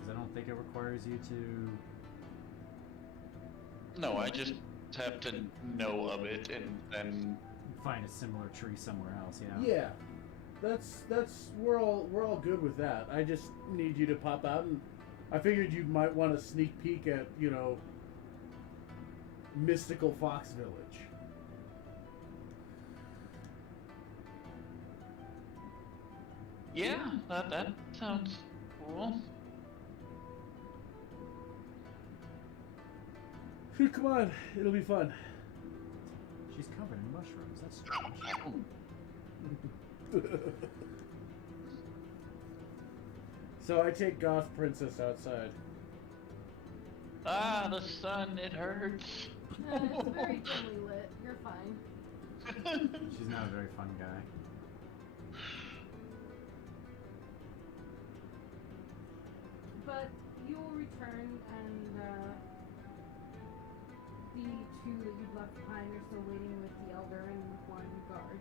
'Cause I don't think it requires you to. No, I just have to know of it and then. Find a similar tree somewhere else. Yeah. Yeah, that's we're all good with that. I just need you to pop out, and I figured you might want a sneak peek at mystical Fox Village. Yeah, that sounds cool. Come on, it'll be fun. She's covered in mushrooms. That's strange. So I take Goth Princess outside. Ah, the sun, it hurts. It's very dimly lit. You're fine. She's not a very fun guy. But you will return, and the two that you left behind are still waiting with the elder and one guard.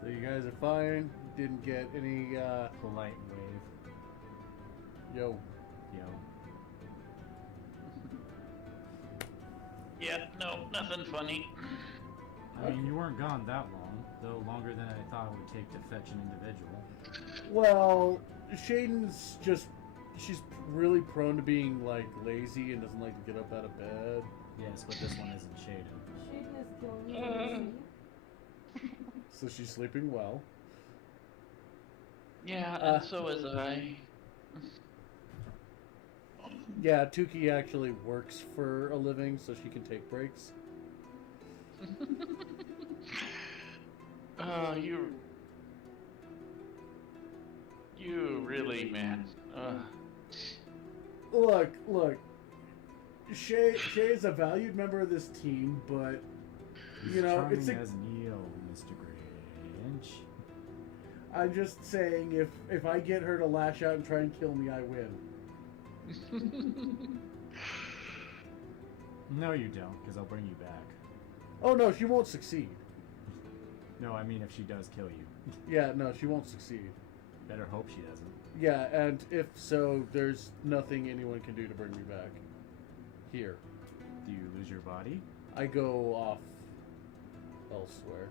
So you guys are fine. Didn't get any. Polite wave. Yo. Yo. Yeah, no, nothing funny. I mean, you weren't gone that long, though longer than I thought it would take to fetch an individual. Well, Shaden's just. She's really prone to being lazy and doesn't like to get up out of bed. Yes, but this one isn't shaded. Shaden is killing you. So she's sleeping well. Yeah, and so is I. Yeah, Tuki actually works for a living, so she can take breaks. You really, man. Look. Shay's a valued member of this team, but He's charming it's a. as Neo, Mr. Grinch. I'm just saying, if I get her to lash out and try and kill me, I win. No, you don't, because I'll bring you back. Oh no, she won't succeed. No, I mean if she does kill you. Yeah, no, she won't succeed. Better hope she doesn't. Yeah, and if so, there's nothing anyone can do to bring me back. Here. Do you lose your body? I go off elsewhere.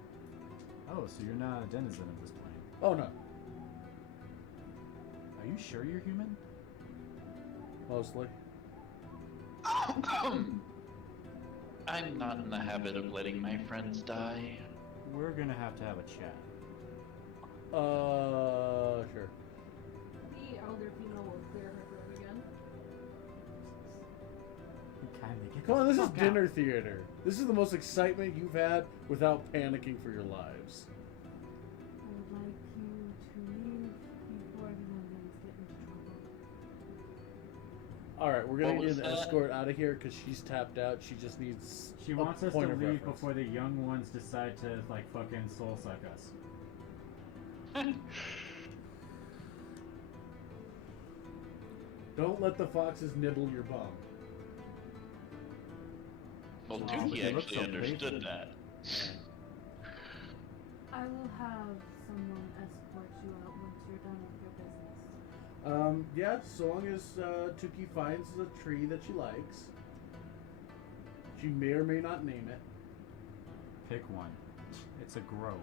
Oh, so you're not a denizen of this plane. Oh no, Are you sure you're human? mostly. I'm not in the habit of letting my friends die. We're gonna have to have a chat. Sure. The elder female will clear her throat again. Kindly get Come on, the this is fuck dinner out. theater. This is the most excitement you've had without panicking for your lives. I would like you to leave before the Londons get into trouble. Alright, we're gonna What get was an that? escort out of here because she's tapped out. She just needs She a wants us to point of leave reference. before the young ones decide to fucking soul suck us. Don't let the foxes nibble your bum. Well, Oh, Tukey but they look actually so understood playful. that. I will have someone escort you out once you're done with your business. Yeah, so long as Tuki finds a tree that she likes. She may or may not name it. Pick one. It's a grove.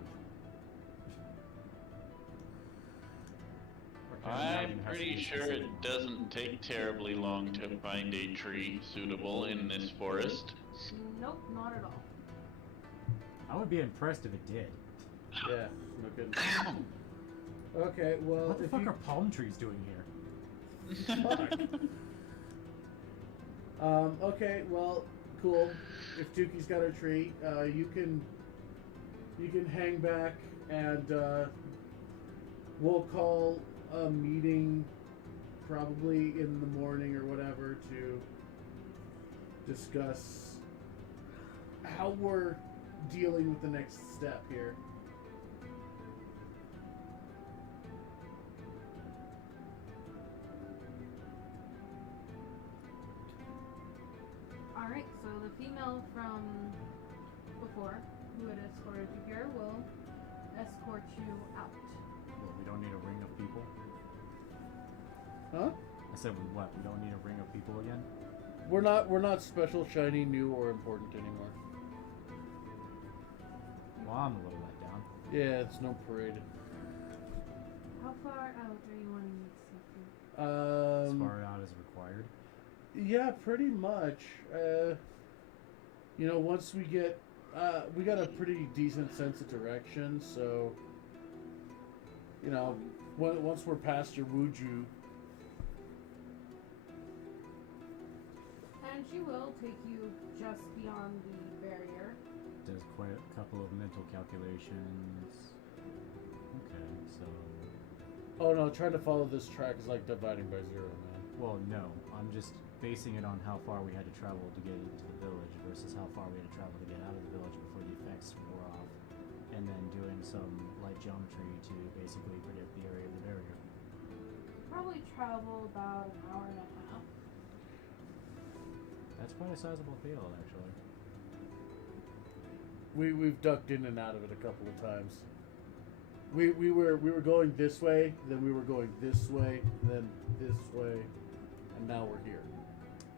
Or can I I'm imagine it has to pretty be sure specific? it doesn't take terribly long to find a tree suitable in this forest. Nope, not at all. I would be impressed if it did. Yeah, no kidding. Okay, well, What the if fuck you... are palm trees doing here? Okay, well, cool. If Tuki's got her tree, you can hang back and we'll call a meeting probably in the morning or whatever to discuss how we're dealing with the next step here. Alright, so the female from before, who had escorted you here, will escort you out. Well, we don't need a ring of people. Huh? I said we what? We don't need a ring of people again? We're not special, shiny, new, or important anymore. Well, I'm a little let down. Yeah, it's no parade. How far out are you wanting me to take you? As far out as required. Yeah, pretty much. You know, once we get, we got a pretty decent sense of direction, so, you know, once we're past your Wuju. And she will take you just beyond the barrier. Does quite a couple of mental calculations. Okay, so. Oh no, trying to follow this track is like dividing by zero, man. Well, no. I'm just basing it on how far we had to travel to get into the village versus how far we had to travel to get out of the village before the effects wore off. And then doing some light geometry to basically predict the area of the barrier. Probably travel about an hour and a half. That's quite a sizable field, actually. We've ducked in and out of it a couple of times. We were going this way, then we were going this way, then this way, and now we're here.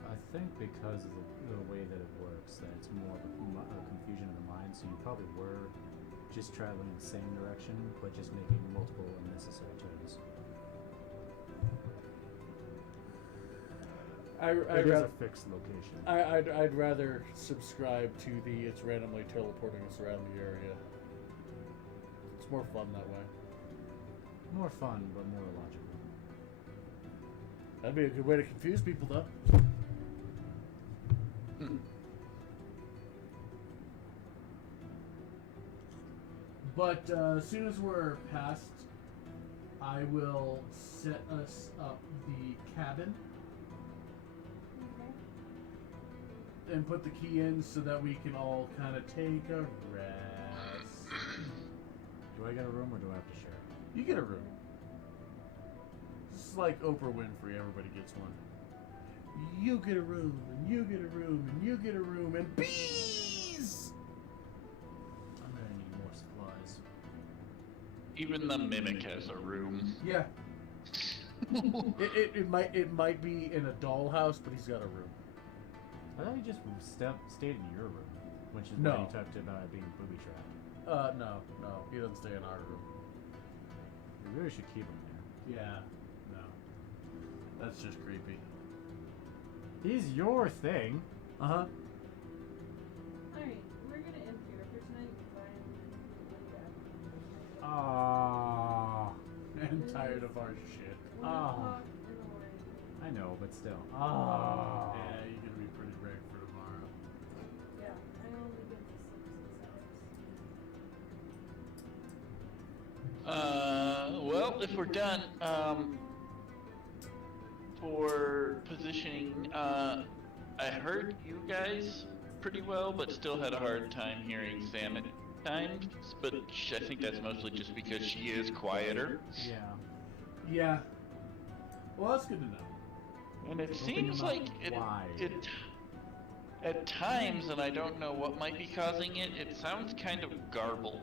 I think because of the way that it works, that it's more of a confusion of the mind, so you probably were just traveling in the same direction, but just making multiple unnecessary turns. It is a fixed location. I'd rather subscribe to the it's randomly teleporting us around the area. It's more fun that way. More fun, but more illogical. That'd be a good way to confuse people, though. But as soon as we're past, I will set us up the cabin Okay. and put the key in so that we can all kind of take a rest. Do I get a room or do I have to share? You get a room. It's like Oprah Winfrey, everybody gets one. You get a room, and you get a room, and you get a room, and bees! I'm gonna need more supplies. Even the mimic has a room. Yeah. It might be in a dollhouse, but he's got a room. I thought you just stayed in your room, which is No. why you talked about being booby trapped. No, he doesn't stay in our room. We really should keep him there. Yeah, no. That's just creepy. He's your thing. Uh-huh. Alright, we're gonna end here for tonight because I'm Ah, I'm tired of our shit. 1 Oh. o'clock in the morning. I know, but still. Ah. Yeah, you're gonna be pretty wrecked for tomorrow. Yeah, I only get to 6 Well, if we're done, for positioning, I heard you guys pretty well, but still had a hard time hearing Sam at times. But I think that's mostly just because she is quieter. Yeah. Yeah. Well, that's good to know. And it Open seems your mouth like wide. At times, and I don't know what might be causing it, it sounds kind of garbled.